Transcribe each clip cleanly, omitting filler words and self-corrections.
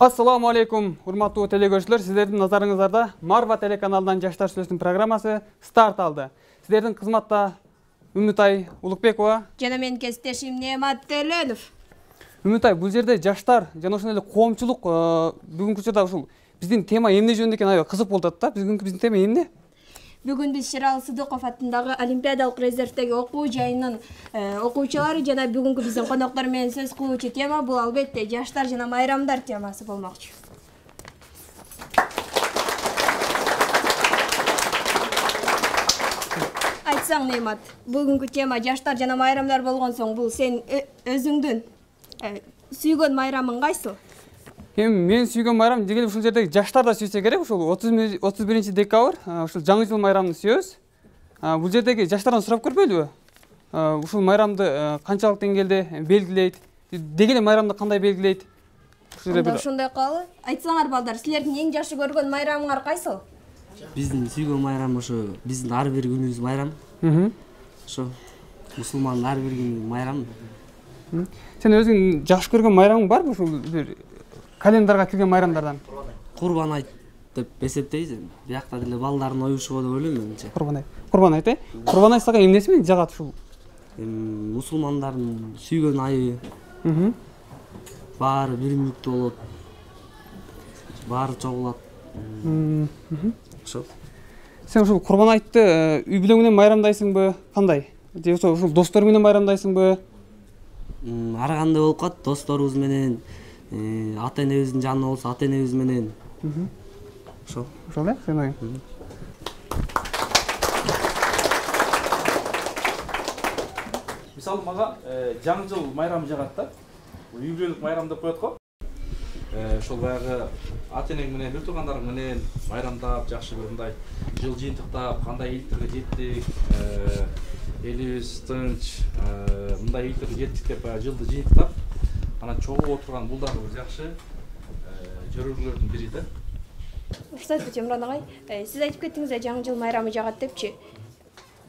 Assalamu алейкум, урматтуу телекөрүүчүлөр. Сиздердин назарыңыздарда Марва телеканалынан Жаштар сүйлөшүн программасы старт алды. Сиздердин кызматта Үмүтай Улукбекова жана мен кесиптешим Неамат Теленов. Үмүтай, бул жерде жаштар жана ошондой эле коомчулук бүгүнкү учурда ушул биздин тема эмне жөнүндө экен аябай кызык болуп атат да. Биздин тема эмне? Бүгүн биз Шерал Сыдыков атындагы Олимпиадалык резервдеги окуу жайынын окуучулары жана бүгүнкү биздин коноктор менен сөз кылуучу тема бул албетте жаштар жана майрамдар темасы болмокчу. Айтсаң, Неамат, бүгүнкү тема жаштар жана майрамдар болгон соң бул сен өзүңдүн сүйгөн майрамың кайсы? Мен сүйгөн майрам дегенде ушул жердеги жаштар да сүйсө керек. Ушул 31 декабрь ушул жаңы жыл майрамын сүйөбүз. Бул жердеги жаштардан сурап көрбөйлүбү? Ушул майрамды канчалык деңгээлде белгилейт? Деги эле майрамды кандай белгилейт? Ошондой кылалы. Айтсаңар балдар, силердин эң жакшы көргөн майрамыңар кайсы? Биздин сүйгөн майрам ошо биздин ар бир күнүбүз майрам. Ошо мусулмандын ар бир күнү майрам. Сен өзүң жакшы көргөн майрамың барбы ушул бир календарга кирген майрамдардан? Курбан айт деп эсептейбиз. Биякта деле балдардын оюшу деп ойлойм менимче. Курбан айт, Курбан айт сага эмнеси менен жагат ушул? Мусулмандардын сүйгөн айы. Баары биримдиктүү болот. Баары чогулат. Ошо. Сен ушул Курбан айтты үй бүлөң менен майрамдайсыңбы? Кандай? Же ушул достор менен майрамдайсыңбы? Ар кандай болуп калат, досторубуз менен, ата-энебиздин жанында болсо ата-энебиз менен. Ошо. Ошол эле, сен оюң. Мисалы мага жаңы жыл майрамы жагат да. Үй бүлөлүк майрам деп коет го. Ошол баягы ата-энең менен, бир туугандарың менен майрамдап, жакшы бир мындай жыл жыйынтыктап, кандай ийгиликтерге жеттик, элибиз тынч, мындай ийгиликтерге жеттик деп жылды жыйынтыктап, анан чогуу отурган бул дагы бир жакшы жөрөлгөлөрдүн бири да. Урсат Темиран агай, сиз айтып кеттиңиз жаңы жыл майрамы жагат депчи.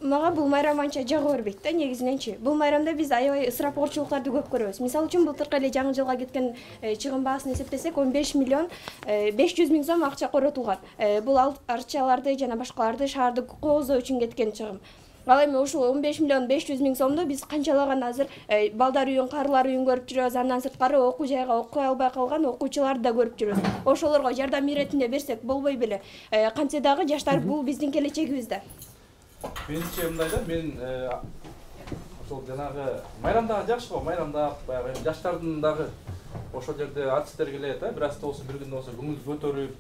Мага бул майрам анча жагы бербейт да, негизиненчи. Бул майрамда биз аябай ысырапчылыктарды көп көрөбүз. Мисалы үчүн былтыркы эле жаңы жылга кеткен чыгым баасын эсептесек 15 миллион 500 миң сом акча коротулган. Бул арчаларды жана башкаларды шаарды кооздоо үчүн кеткен чыгым. Ал эми ушул 15 миллион 500 миң сомду биз канчалаган азыр балдар үйүн, карылар үйүн көрүп жүрөбүз, андан сырткары окуу жайга окуй албай калган окуучуларды да көрүп жүрөбүз. Ошолорго жардам иретинде берсек болбой беле? Кантсе дагы жаштар бул биздин келечегибиз да. Менимче мындай да, мен ошол жанагы майрамдагы жакшы го, майрамдап баягы жаштардын дагы ошол жерде артисттер келет, бир аз да болсо бир күн да болсо көңүл көтөрүп,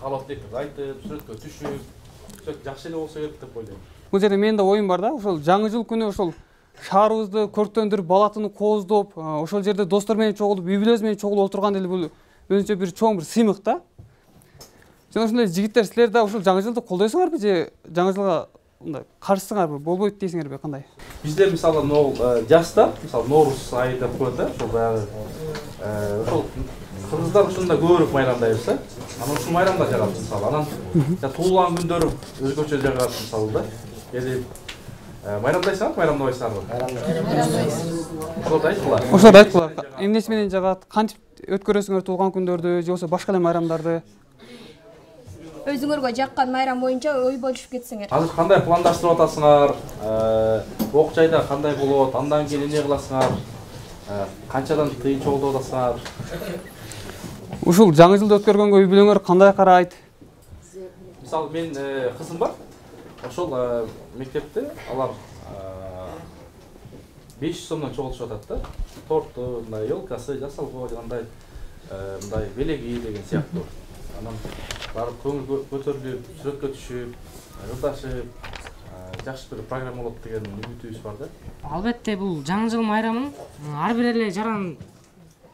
калап текти айтып, сүрөткө түшүп, сөзсүз жакшы эле болсо керек деп ойлойм. Бул жерде менин да оюм бар да, ошол жаңы жыл күнү ошол шаарыбызды көрктөндүрүп, балатыны кооздоп, ошол жерде достор менен чогулуп, үй бүлөбүз менен чогулуп отурган деле бул өзүнчө бир чоң бир сыймык да. Жана ошондой жигиттер, силер да ушул жаңы жылды колдойсуңарбы же жаңы жылга мындай каршысыңарбы, болбойт дейсиңерби, кандай? Бизде мисалы могул жаста, мисалы Ноорус айы деп коет да, ошол баягы ошол кыргыздар ушунда көбүрөөк майрамдайбыз да. Анан ушул майрамда жагат мисалы. Анан туулган күндөрү өзгөчө жагат мисалы да. Келип майрамдайсыңарбы, майрамдабайсыңарбы? Майрамдайбыз. Ошолорду айткыла. Ошолорду айткыла. Эмнеси менен жагат? Кантип өткөрөсүңөр туулган күндөрдү же болбосо башка эле майрамдарды? Өзүңөргө жаккан майрам боюнча ой бөлүшүп кетсеңер. Азыр кандай пландаштырып атасыңар? Ок жайда кандай болот? Андан кийин эмне кыласыңар? Канчадан тыйын чогултуп атасыңар? Ушул жаңы жылды өткөргөнгө үй бүлөңөр кандай карайт? Мисалы мен кызым бар. Ошол мектепте алар 500 сомдон чогултушуп атат да. Торту, мындай елкасы жасалгы, мындай белеги деген сыяктуу. Анан барып көңүл көтөрүлүп, сүрөткө түшүп, ырдашып, жакшы бир программа болот деген үмүтүбүз бар да. Албетте бул жаңы жыл майрамын ар бир эле жаран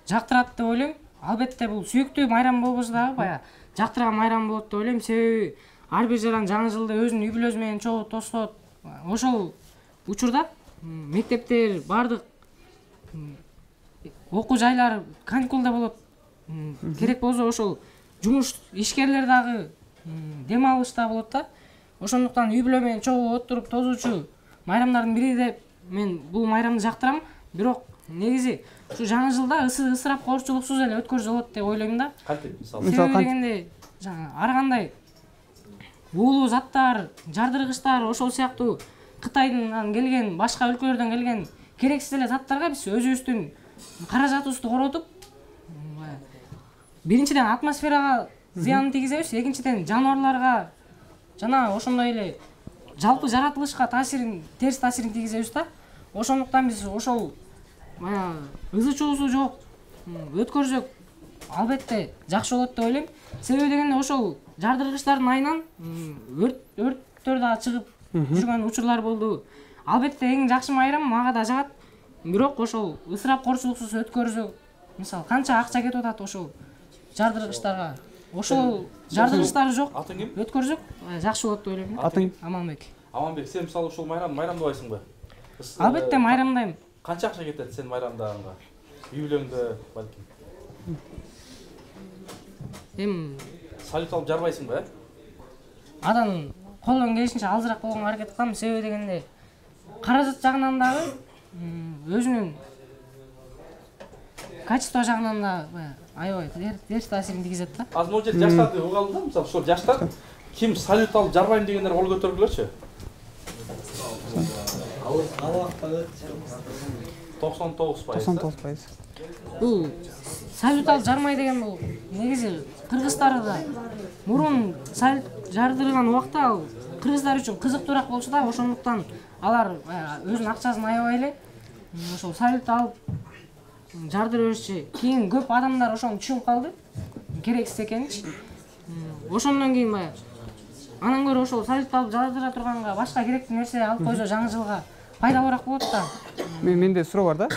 жактырат деп ойлойм. Албетте бул сүйүктүү майрам болбосо дагы бая жактырган майрам болот деп ойлойм. Себеби ар бир жаран жаңы жылды өзүнүн үй бүлөсү менен чогуу тостот. Ошол учурда мектептер бардык окуу жайлар каникулда болот. Керек болсо ошол жумуш ишкерлер дагы дем алышта болот да. Ошондуктан үй бүлө менен чогуу отуруп тозуучу майрамдардын бири деп мен бул майрамды жактырам. Бирок негизи ушу жаңы жылда ысырап коорчулуксуз эле өткөрүзө болот деп ойлойм да. Кантип мисалы? Себеби дегенде жаңы ар кандай уулуу заттар, жардыргычтар, ошол сыяктуу Кытайдан келген, башка өлкөлөрдөн келген керексиз эле заттарга биз өзүбүздүн каражатыбызды коротуп, биринчиден атмосферага зыянын тийгизебиз, экинчиден жаныбарларга жана ошондой эле жалпы жаратылышка терс таасирин тийгизебиз да. Ошондуктан биз ошол ызы чуусу жок өткөрсөк албетте жакшы болот деп ойлойм. Себеби дегенде ошол жардыргычтардын айынан өрттөр да чыгып жүргөн учурлар болду. Албетте эң жакшы майрам мага да жагат. Бирок ошол ысырап коорчулуксуз өткөрсөк, мисалы канча акча кетип атат ошол жардыргычтарга. Ошол жардыргычтары жок өткөрсөк жакшы болот деп ойлойм. Атың? Аманбек. Аманбек, сен мисалы ушул майрамдабайсыңбы? Албетте майрамдайм. Канча акча кетет сен майрамдаганга? Үй бүлөңдө балким. Салют алып жарбайсыңбы, Адан колдон келишинче азыраак болгонго аракет кылам. Себеби дегенде каражат жагынан дагы өзүнүн качество жагынан да аябай терс таасирин тийгизет да. Азыр могу жерде жаштарды угуп алдым да, мисалы ошол жаштар ким салют алып жарбайм дегендер кол көтөргүлөрчү. 99%. Бул салют алып жармай деген бул негизи кыргыздарда мурун салют жардырган убакта ал кыргыздар үчүн кызыктуураак болчу да, ошондуктан алар өзүнүн акчасын аябай эле ошол салют алып жардыра беришчи. Кийин көп адамдар ошону түшүнүп калды, керексиз экенинчи. Ошондон кийин анан көрө ошол салют алып жардыра турганга башка керектүү нерсе алып койсо жаңы жылга пайдалуураак болот да. Менде суроо бар да.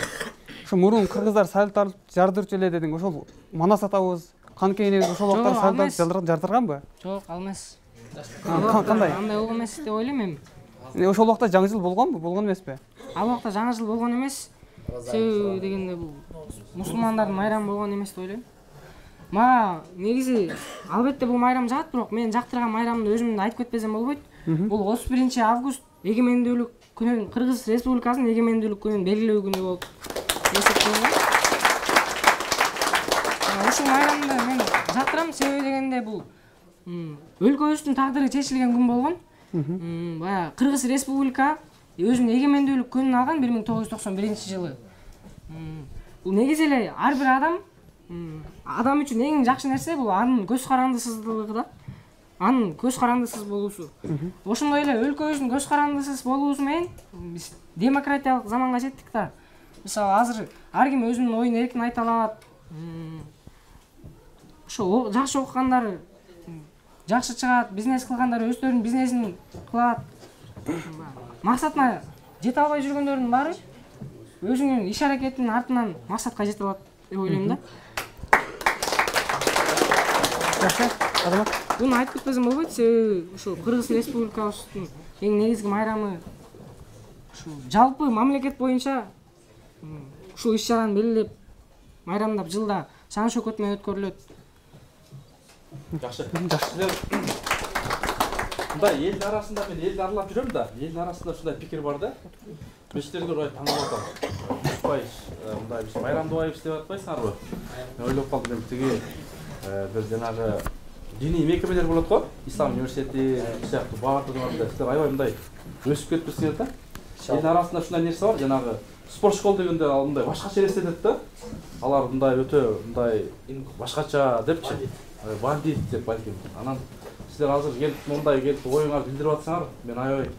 Ошо мурун кыргыздар салют алып жардырчу эле дедиң. Ошол Манас атабыз, Канке энебиз ошол убакта салют алып жардырганбы? Жок, ал эмес. Кандай? Андай болгон эмес деп ойлойм эми. Ошол убакта жаңы жыл болгонбу? Болгон эмеспи? Ал убакта жаңы жыл болгон эмес. Себеби дегенде бул мусулмандардын майрамы болгон эмес деп ойлойм. Мага негизи албетте бул майрам жагат, бирок мен жактырган майрамды өзүмдү айтып кетпесем болбойт. Бул 31 август эгемендүүлүк күнүн, Кыргыз Республикасынын эгемендүүлүк күнүн белгилөө күнү болуп эсептелет. Ушул майрамды мен жактырам, себеби дегенде бул өлкөбүздүн тагдыры чечилген күн болгон. Баягы Кыргыз Республика өзүнүн эгемендүүлүк күнүн алган 1991-жылы. Бул негизи эле ар бир адам үчүн эң жакшы нерсе бул анын көз карандысыздыгы да. Анын көз карандысыз болуусу. Ошондой эле өлкөбүздүн көз карандысыз болуусу менен биз демократиялык заманга жеттик да. Мисалы азыр ар ким өзүнүн оюн эркин айта алат. Ошо жакшы окугандар жакшы чыгат, бизнес кылгандар өздөрүнүн бизнесин кылат. Максатына жете албай жүргөндөрдүн баары өзүнүн иш аракетинин артынан максатка жете алат деп ойлойм да. Буну айтып кетпесем болбойт, себеби ушул Кыргыз Республикабыздын эң негизги майрамы ушул жалпы мамлекет боюнча ушул иш-чараны белгилеп, майрамдап жылда шан шөкөт менен өткөрүлөт. Жакшы. Мындай элдин арасында мен элди аралап жүрөм да, элдин арасында ушундай пикир бар да. Мешіттерге ұрай таңып атам. Мындай біз майрамдабайбыз деп атпайсыңарбы? Мен ойлоп калдым, тиги бир жанагы диний мекемелер болот го, Ислам университети сыяктуу баардыгында силер аябай мындай өсүп кетипсиңер да. Элдин арасында ушундай нерсе бар, жанагы спорт школ дегенде ал мындай башкача элестетет да. Алар мындай өтө мындай башкача депчи, бандит деп балким. Анан силер азыр келип мындай келип оюңарды билдирип атсаңар, мен аябай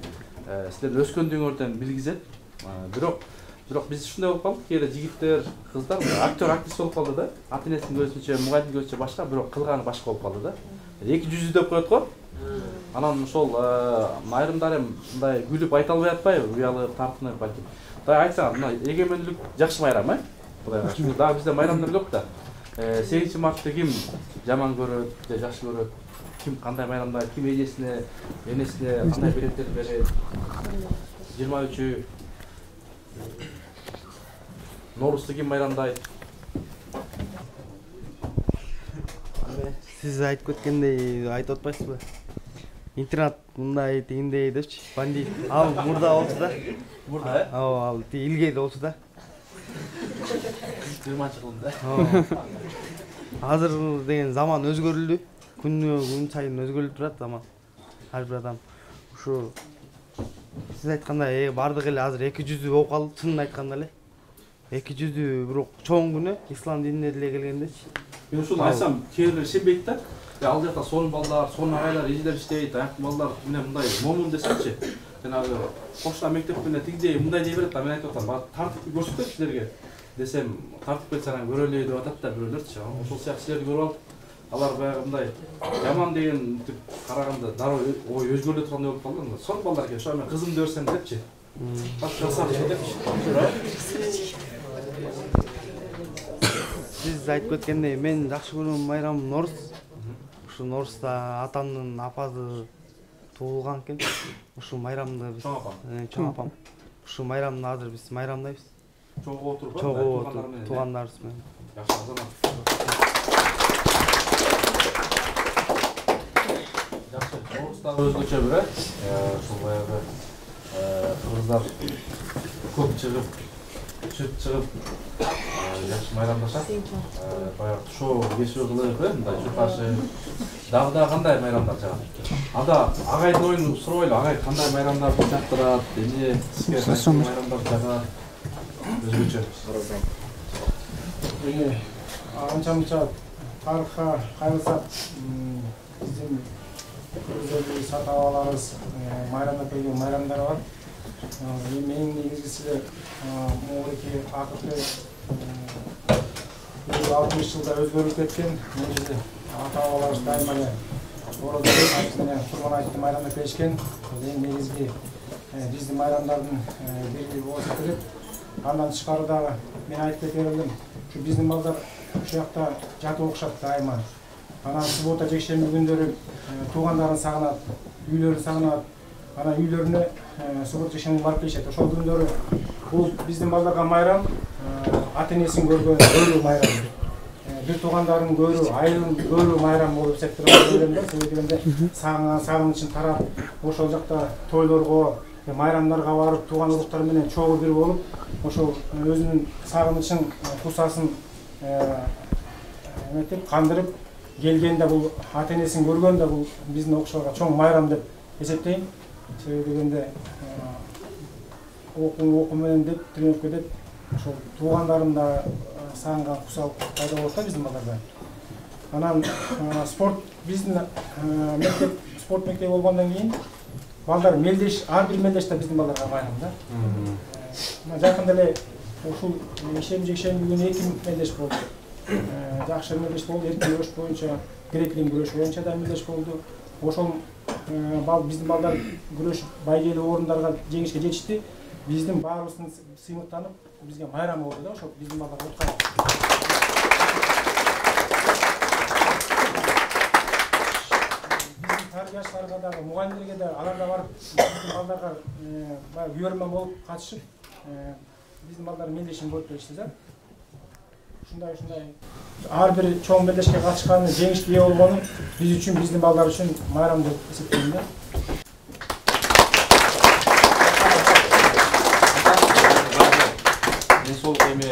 силердин өскөндүгүңөрдөн билгизет. Бирок биз ушундай болуп калдык, кээде жигиттер, кыздар актер, актриса болуп калды да. Ата-энесинин көзүнчө, мугалимдин көзүнчө башка, бирок кылганы башка болуп калды да. Эки жүзү деп коет го. Анан ошол айрымдар эми мындай күлүп айта албай атпайбы, уялып, тартынып балким. Айтсаңар, мына эгемендүүлүк жакшы майрам, Кудайга шүгүр. Дагы бизде майрамдар көп да. 8-мартты ким жаман көрөт, же жакшы көрөт? Ким кандай майрамда, ким эжесине, энесине кандай береттер берет? 23 Ноорузду ким майрамдайт? Сиз айтып кеткендей айтып атпайсызбы? Интернет мындай тигиндей депчи, бандит. Ал мурда болчу да. Мурда, ал илгери болчу да. 20 жылында. Азыр деген заман өзгөрүлдү. Күн сайын өзгөрүлүп турат заман. Ар бир адам ушу сиз айткандай бардык эле азыр 200 болуп калды, чынын айтканда эле. 200 бирок чоң күнү ислам динине деле келгендечи. Мен ушуну айтсам, кээрлер ишенбейт да. Ал жакта сонун балдар, сонун агайлар, эжелер иштейт, аяктуу балдар менен мындай момун десемчи. Жанагы кошуна мектеп менен тигдей мындай дей берет да, мен айтып атам, тартипти көрсөтөт силерге. Десем, тартип кетсең көрөлү деп атат да бирөөлөрчү. Ошол сыяктуу силерди көрүп алып, алар баягы мындай жаман деген караганда дароо ой өзгөрүлө тургандай болуп калды. Сонун балдар экен, ошо мен кызымды берсем депчи. Сиз айтып кеткендей, мен жакшы көргөн майрамым Норус. Ушу Норузда атамдын апасы туулган экен. Ушу майрамды биз чоң апам. Ушу майрамды азыр биз майрамдайбыз. Чогуу отуруп, туугандарыбыз менен. Жакшы азамат. Жакшы, Норуздагы өзгөчө бир, ушул баягы кыргыздар көп чыгып жакшы майрамдашат. Баягы тушоо кесүү кылып, мындай чуркашы. Дагы кандай майрамдар жагат? Ада агайдын оюн сурабайлы, агай кандай майрамдарды жактырат, эмне сизге майрамдар жагат? Өзгөчө. Анча-мынча тарыхка кайрылсак, биздин өздөрүбүз ата-бабаларыбыз майрамдап келген майрамдар бар. Эң негизгиси могуки акыркы 60 жылда өзгөрүп кеткен. Негизи ата-бабаларыбыз дайыма эле ораза менен Курман айтты майрамдап келишкен. Эң негизги биздин майрамдардын бири болсо керек. Андан тышкары дагы мен айтып кете бердим. Ушу биздин балдар ушул жакта жатып окушат дайыма. Анан суббота жекшемби күндөрү туугандарын сагынат, үйлөрүн сагынат. Анан үйлөрүнө суббота жекшемби барып келишет. Ошол күндөрү бул биздин балдарга майрам, ата-энесин көрүү майрам. Бир туугандарын көрүү, айылын көрүү майрам болуп эсептелет. Себеби дегенде сагынычын тарап, ошол жакта тойлорго, майрамдарга барып, тууган уруктар менен чогуу бир болуп, ошол өзүнүн сагынычын, кусасын кандырып келгенде бул ата-энесин көргөндө бул биздин окуучуларга чоң майрам деп эсептейм. Себеби дегенде окуу менен деп тренингке кетет. Ошол туугандарын да сагынган кусал пайда болот да биздин балдарда. Анан спорт биздин мектеп спорт мектеби болгондон кийин балдар мелдеш, ар бир мелдеш да биздин балдарга майрам да. Жакында эле ушул жекшемби күнү 2 мелдеш болду. Жакшы мелдеш болду, эркин күрөш боюнча, грек-рим күрөш боюнча да мелдеш болду. Ошол биздин балдар күрөш байгелүү орундарга жеңишке жетишти. Биздин баарыбыздын сыймыктанып, бизге майрам болду да, ошол биздин балдар уткан. Биздин тарбиячыларга дагы, мугалимдерге да, алар да барып биздин балдарга баягы үйөрмө болуп катышып, биздин балдар мелдешин көрүп келишти да. Ушундай ар бир чоң мелдешке катышканы, жеңишке ээ болгону биз үчүн, биздин балдар үчүн майрам деп эсептейм да. Денсаулык эми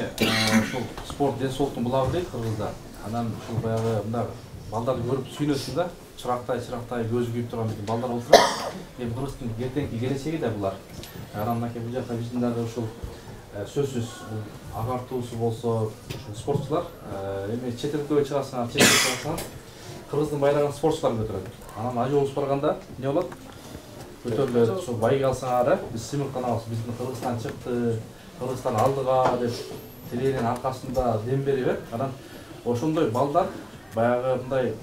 ушул спорт денсаулыктун булагы дейт кыргызда. Анан ушул баягы мындай балдарды көрүп сүйүнөсүң да, чырактай көзү күйүп турган балдар болуп турат. Эми кыргыздын эртеңки келечеги да булар. Анан мынакей бул жакта биздин дагы ушул сөзсүз агартуусу болсо спортчулар эми чет элге чыгасыңар, кыргыздын байрагын спортчулар көтөрөт. Анан ажообуз барганда эмне болот? Көтөрүлөт, ошол байга алсаңар, биз сыймыктанабыз, биздин Кыргызстан чыкты, Кыргызстан алдыга деп тилегенин аркасында дем берип, анан ошондой балдар баягы мындай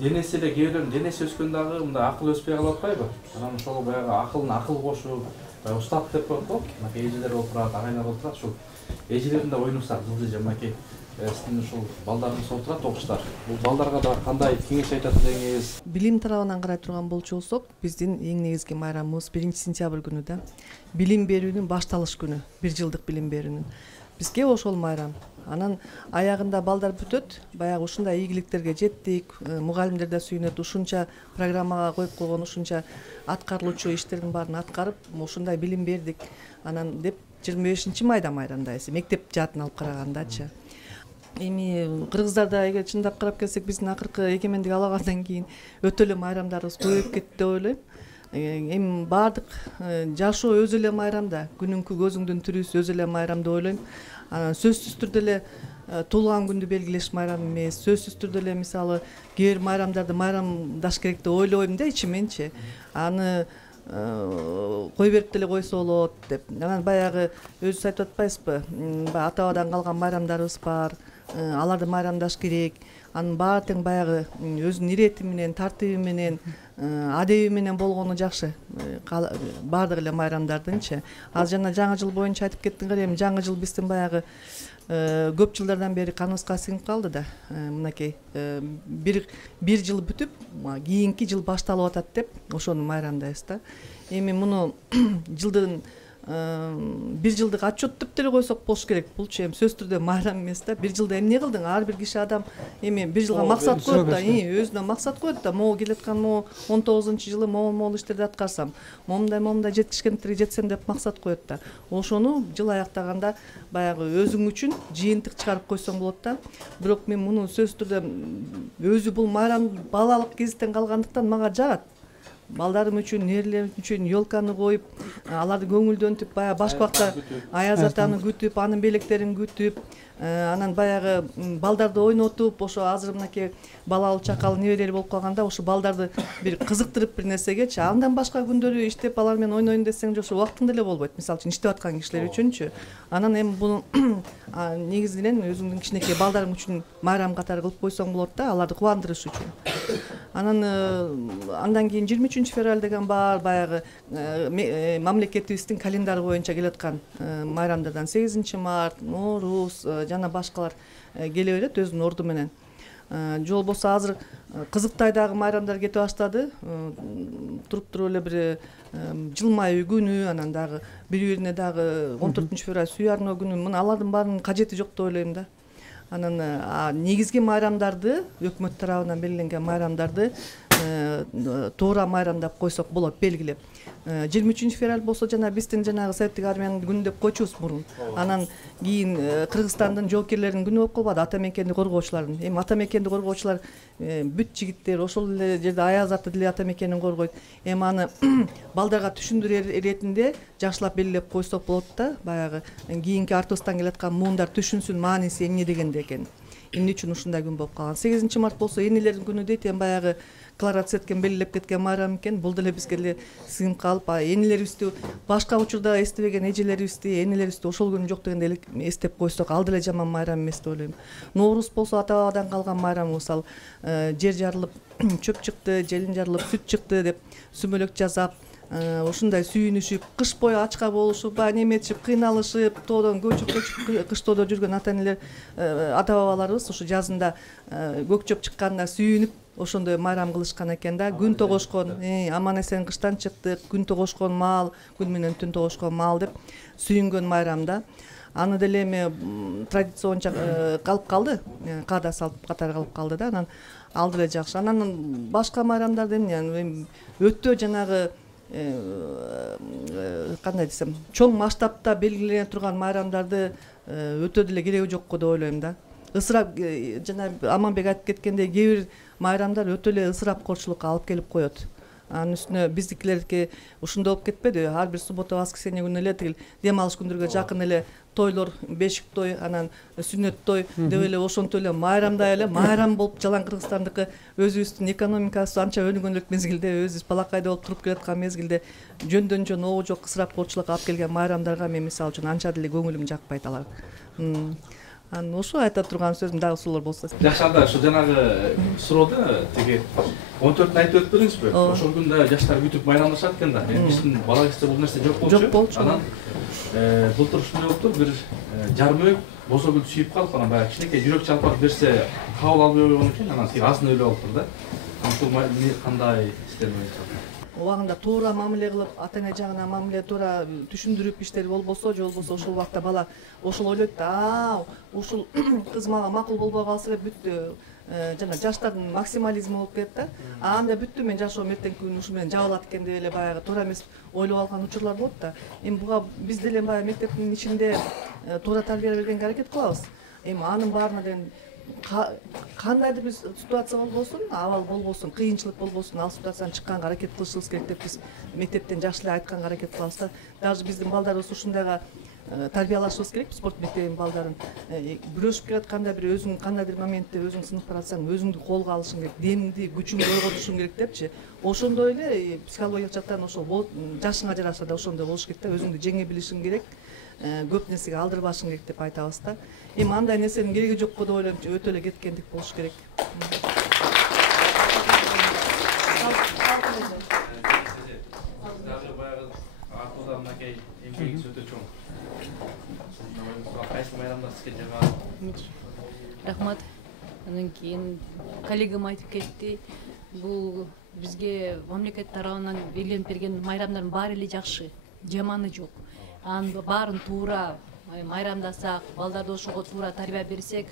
денеси эле кээбирөөнүн денеси өскөн дагы мындай акыл өспөй калып атпайбы? Анан ошол баягы акылына акыл кошуп, устат деп коет го, мынакей эжелер болуп турат, агайлар болуп турат, ушул эжелердин да оюнусар, жылдыжы мынакей сиздин ушул балдарыңыз болуп турат, окуучулар. Бул балдарга да кандай кеңеш айтат элеңиз? Билим тарабынан карай турган болчу болсок, биздин эң негизги майрамыбыз 1-сентябрь күнү да. Билим берүүнүн башталыш күнү, 1 жылдык билим берүүнүн. Бизге ошол майрам. Анан аягында балдар бүтөт, баягы ушундай ийгиликтерге жеттик, мугалимдер да сүйүнөт, ушунча программага коюп койгон, ушунча аткарылуучу иштердин баарын аткарып, ушундай билим бердик. Анан деп 25 майда майрамдайбыз, мектеп жаатын алып карагандачы. Эми кыргыздарда эгер чындап карап келсек, биздин акыркы эгемендик алагандан кийин өтө эле майрамдарыбыз көбөйүп кетти деп ойлойм. Эми баардык жашоо өзү эле майрамда, күнүнкү көзүңдүн түрүсү өзү эле майрам деп ойлойм. Анан сөзсүз түрдө эле туулган күндү белгилеш майрам эмес, сөзсүз түрдө эле мисалы кээ бир майрамдарды майрамдаш керек деп ойлойм да ичименчи. Аны кой берип деле койсо болот деп. Анан баягы өзүбүз айтып атпайбызбы? Ата бабадан калган майрамдарыбыз бар. Аларды майрамдаш керек. Анын баары тең баягы өзүнүн ирети менен, тартиби менен, адеби менен болгону жакшы. Баардык эле майрамдардынчы. Азыр жана жаңы жыл боюнча айтып кеттиңер, эми жаңы жыл биздин баягы көп жылдардан бери каныбызга сиңип калды да. Мынакей бир жыл бүтүп, кийинки жыл башталып атат деп ошону майрамдайбыз да. Эми муну жылдын бир жылдык отчет деп деле койсок болуш керек. Булчу эми сөзсүз түрдө майрам эмес да. Бир жылда эмне кылдың? Ар бир киши адам эми бир жылга максат коет да, өзүнө максат коет да. Могу келаткан 19-жылы могул иштерди аткарсам, момундай жетишкендиктерге жетсем деп максат коет да. Ошону жыл аяктаганда баягы өзүң үчүн жыйынтык чыгарып койсоң болот да. Бирок мен муну сөзсүз түрдө өзү бул майрам балалык кезиктен калгандыктан мага жагат. Балдарым үчүн, нерелерим үчүн ёлканы коюп, аларды көңүлдөнтүп, баягы башка убакта Аяз атаны күтүп, анын белектерин күтүп, анан баягы балдарды ойнотуп, ошо азыр мынакей балалуу чакал неберелери болуп калганда, ошо балдарды бир кызыктырып бир нерсегечи, андан башка күндөрү иштеп алар менен ойнойн десең ошо убактың деле болбойт. Мисалы үчүн иштеп аткан кишилер үчүнчү. Анан эми буну негизинен өзүңдүн кичинекей балдарың үчүн майрам катары кылып койсоң болот да, аларды кубандырыш үчүн. Анан андан кийин 23 февраль деген бар баягы мамлекетибиздин календары боюнча келаткан майрамдардан 8 март, Норуз жана башкалар келе берет өзүнүн орду менен. Же болбосо азыр Кызыктайдагы майрамдар кете баштады. Туруп эле бир жылмай күнү, анан дагы бири-бирине дагы 14 февраль сүй арноо күнү. Мына алардын баарынын кажети жок деп ойлойм да. Анан негизги майрамдарды, өкмөт тарабынан белгиленген майрамдарды туура майрамдап койсок болот, белгилеп. 23 февраль болсо жана биздин жанагы Советтик армиянын күнү деп койчубуз мурун. Анан кийин Кыргызстандын жоокерлеринин күнү болуп калбады, ата мекенди коргоочулардын. Эми ата мекенди коргоочулар бүт жигиттер ошол эле жерде Аяз аты деле ата мекенин коргойт. Эми аны балдарга түшүндүрөр иретинде жакшылап белгилеп койсок болот да, баягы кийинки артыбыздан келаткан муундар түшүнсүн мааниси эмне дегенде экен. Эмне үчүн ушундай күн болуп калган. 8 март болсо энелердин күнү дейт, эми баягы Клара Цеткин белгилеп кеткен майрам экен. Бул деле бизге эле сыйынып калып, энелерибизди башка учурда эстебеген эжелерибизди, энелерибизди ошол күнү жок дегенде эстеп койсок, ал деле жаман майрам эмес деп ойлойм. Норуз болсо ата бабадан калган майрам, мисалы жер жарылып, чөп чыкты, желин жарылып, сүт чыкты деп сүмөлөк жасап, ушундай сүйүнүшүп, кыш бою ачка болушуп, неметишип, кыйналышып, тоодон көчүп кыш тоодо жүргөн ата энелер, ата бабаларыбыз ушу жазында көкчөп чыкканда сүйүнүп ошондой майрам кылышкан экен да. Күн тогошкон, аман эсен кыштан чыктык, күн тогошкон маал, күн менен түн тогошкон маал деп сүйүнгөн майрам да. Аны деле эми традиционча калып калды, каада салт катары калып калды да. Анан ал деле жакшы. Анан башка майрамдарды эми өтө жанагы кандай десем, чоң масштабта белгилене турган майрамдарды өтө деле кереги жок деп ойлойм да. Ысырап, жана Аманбек айтып кеткендей, кээ бир майрамдар өтө эле ысырапкорчулукка алып келип коет. Анын үстүнө биздикилердики ушундай болуп кетпеди? Ар бир суббота, воскресенье күнү эле тигил дем алыш күндөргө жакын эле тойлор, бешик той, анан сүннөт той деп эле ошонтип эле майрамдай эле майрам болуп жалаң Кыргызстандыкы өзүбүздүн экономикасы анча өнүгөн элек мезгилде, өзүбүз балакайда болуп туруп келаткан мезгилде жөндөн жөн ого жок ысырапкорчулукка алып келген майрамдарга мен мисалы үчүн анча деле көңүлүм жакпайт алар. Анан ошо айта турган сөзүм дагы суроолор болсо. Жакшы, анда ошо жанагы суроодо тиги 14-н айтып өтпөдүңүзбү? Ошол күндө жаштар бүтүп майрамдашат экен да. Биздин бала кезде бул нерсе жок болчу. Анан былтыр ушундай болуптур, бир жармөк бозогүл сүйүп калып, анан баягы кичинекей жүрөк чалпак берсе кабыл албай койгон экен, анан азын өлүп алыптыр да. Ушул кандай иштер боюнча? убагында туура мамиле кылып, ата эне жагынан мамиле туура түшүндүрүп иштери болбосо, же болбосо ошол убакта бала ошол ойлойт да, ушул кыз мага макул болбой калса деп бүттү. Жана жаштардын максимализми болуп кетет да. Анда бүттү, мен жашоом эртеңки күнү ушу менен жабылат экен деп эле баягы туура эмес ойлоп алган учурлар болот да. Эми буга биз деле баягы мектептин ичинде туура тарбия бергенге аракет кылабыз. Эми анын баарына деген кандайдыр бир ситуация болбосун, абал болбосун, кыйынчылык болбосун, ал ситуациядан чыкканга аракет кылышыбыз керек деп биз мектептен жакшы эле айтканга аракет кылабыз да. Даже биздин балдарыбыз ушундайга тарбиялашыбыз керек, спорт мектебинин балдарын. Күрөшүп келатканда бир өзүң кандайдыр моментте өзүң сынып баратсаң, өзүңдү колго алышың керек, дениңди, күчүңдү ойготушуң керек депчи. Ошондой эле психологиялык жактан ошол жашыңа жараша да ошондой болуш керек да, өзүңдү жеңе билишиң керек, көп нерсеге алдырбашың керек деп айта алабыз да. Эми андай нерсенин кереги жокко деп ойлойм, өтө эле кеткендик болуш керек. Кайсы майрамдар сизге жагат? Рахмат. Андан кийин коллегам айтып кетти. Бул бизге мамлекет тарабынан белгиленип берген майрамдардын баары эле жакшы, жаманы жок. Анын баарын туура майрамдасак, балдарды ошого туура тарбия берсек,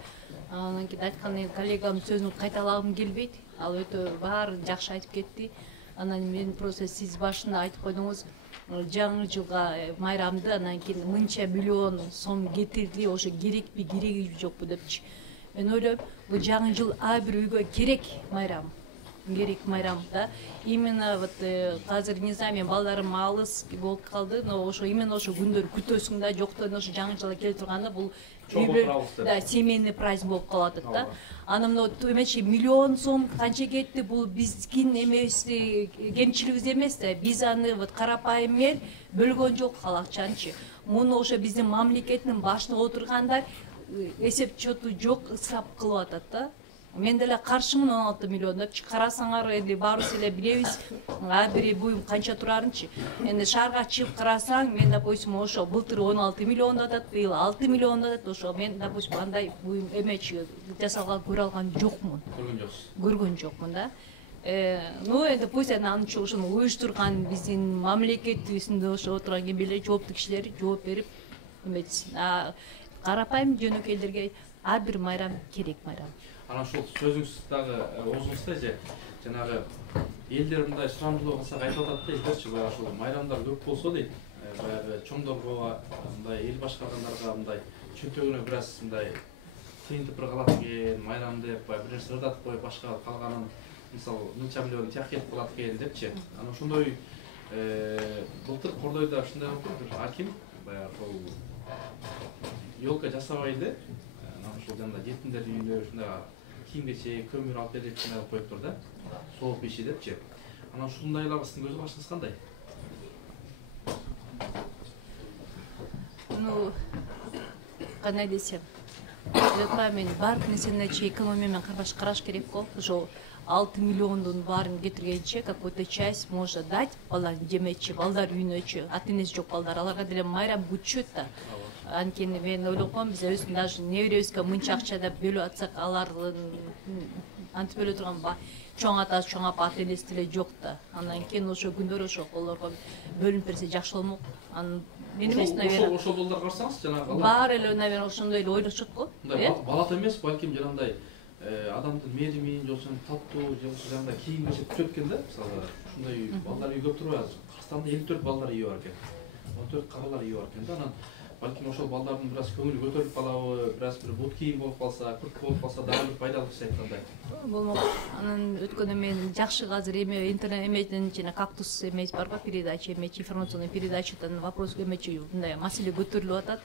анан кийин айткан коллегам сөзүн кайталагым келбейт. Ал өтө баары жакшы айтып кетти. Анан мен просто сиз башында айтып койдуңуз, жаңы жылга майрамды анан кийин мынча миллион сом кетирди, ошо керекпи, кереги жокпу депчи. Мен ойлойм, бул жаңы жыл ар бир үйгө керек майрам. Керек майрам да. Именно вот азыр не знаю, мен балдарым алыс болуп калды, но ошо именно ошо күндөр күтөсүң да, жоктон ошо жаңы жылга келип турганда бул да, семейный праздник болуп калып атат да. Анан эмечи миллион сом канча кетти, бул биздин эмес, кемчилигибиз эмес да. Биз аны вот карапайым эл бөлгөн жок ал акчанычы. Муну ошо биздин мамлекеттин башында отургандар эсеп чоту жок, ысырап кылып атат да. Мен деле каршымын 16 миллион деп карасаңар, эми баарыбыз эле билебиз, ар бир буюм канча турарынчы. Эми шаарга чыгып карасаң, мен допустим ошо былтыр 16 миллион атат, быйыл 6 миллион атат, ошо мен допустим андай буюм эмечи жасалган көрө алган жокмун. Көргөн жокмун да. Ну, эми пусть анча ушуну уюштурган биздин мамлекетибизде ошо отурган кимдир жооптуу кишилер жооп берип эметсин. Карапайым жөнөкөйлөргө ар бир майрам керек майрам. Анан ушул сөзүңүз дагы оозуңузда же жанагы элдер мындай сурамдуу кылсак айтып атат да, эздерчи баягы ушул майрамдар көп болсо дейт, баягы чоңдорго, мындай эл башкаргандарга мындай чөнтөгүнө бир аз мындай кыйынтып бир калат экен, майрам деп баягы бир нерсе ырдатып коюп башка калганын мисалы мынча миллион тияк кетип калат экен депчи. Анан ошондой былтыр Кордойдо ушундай болуп бир аким баягы ошол ёлка жасабай эле ошол жанда жетимдер үйүнө ушундай кийим-кечек, көмүр алып берип ушундай кылып коюптур да. Сооп иши депчи. Анан ушундайларга сиздин көз карашыңыз кандай? Ну, кандай десем, мен баардык нерсени экономия менен караш керек го. Ошо 6 миллиондун баарын кетиргенче какой-то часть можно дать балдардын жемечи, балдар үйүнөчү, ата-энеси жок балдар, аларга деле майрам күчөт да. Анткени мен ойлоп коем, биз өзүбүз даже неберебизге мынча акча деп бөлүп атсак, алардын антип бөлө турган чоң атасы, чоң апа ата-энеси деле жок да. Андан кийин ошо күндөр ошо колорго бөлүнүп берсе жакшы болмок. Анан мен эмес, наверное, ошол балдар карасаңыз, жанагы баары эле, наверное, ошондой эле ойлошот го. Балат эмес, балким жанагындай адамдын мээримин, же болбосо таттуу, же болбосо жанагындай кийим-кечек күчөт экен да. Мисалы, ушундай балдар үй көп турбайбы? Кыргызстанда 54 балдар үйү бар экен. 14 каралар үйү бар экен да. Анан балким ошол балдардын бир аз көңүлү көтөрүлүп калабы, бир аз бир бут кийим болуп калса, күрт болуп калса дагы бир пайдалуу иш айткандай. Болмок. Анан өткөндө мен жакшы азыр эме интернет эмеден жана кактус эмес барбы, передача эмечи, информационный передачадан вопрос эмечи мындай маселе көтөрүлүп атат.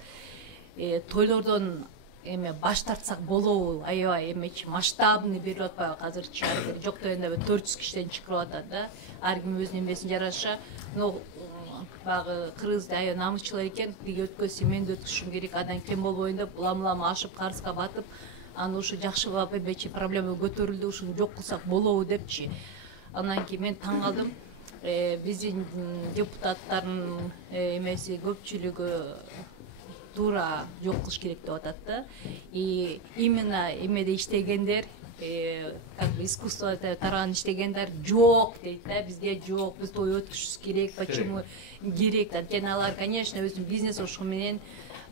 Тойлордон эме баш тартсак болобу, аябай эмечи масштабный берип атпайбы азырчы. Жок дегенде 400 кишиден чыгып атат да. Ар ким өзүнүн эмесин жараша. Но багы кыргыз аябай намысчыл экен, биге өткөзсө мен да өткөзүшүм керек, андан кем болбойн деп улам-улам ашып карызга батып, аны ушу жакшылап эмечи проблема көтөрүлдү, ушуну жок кылсак болобу депчи. Андан кийин мен таң калдым. Биздин депутаттардын эмеси көпчүлүгү туура жок кылыш керек деп атат да. Именно эмеде иштегендер, как бы искусство таран иштегендер жок дейт да, бизге жок, биз той өткүзүбүз керек. Почему керек? Анткени алар, конечно, өзүнүн бизнес ошо менен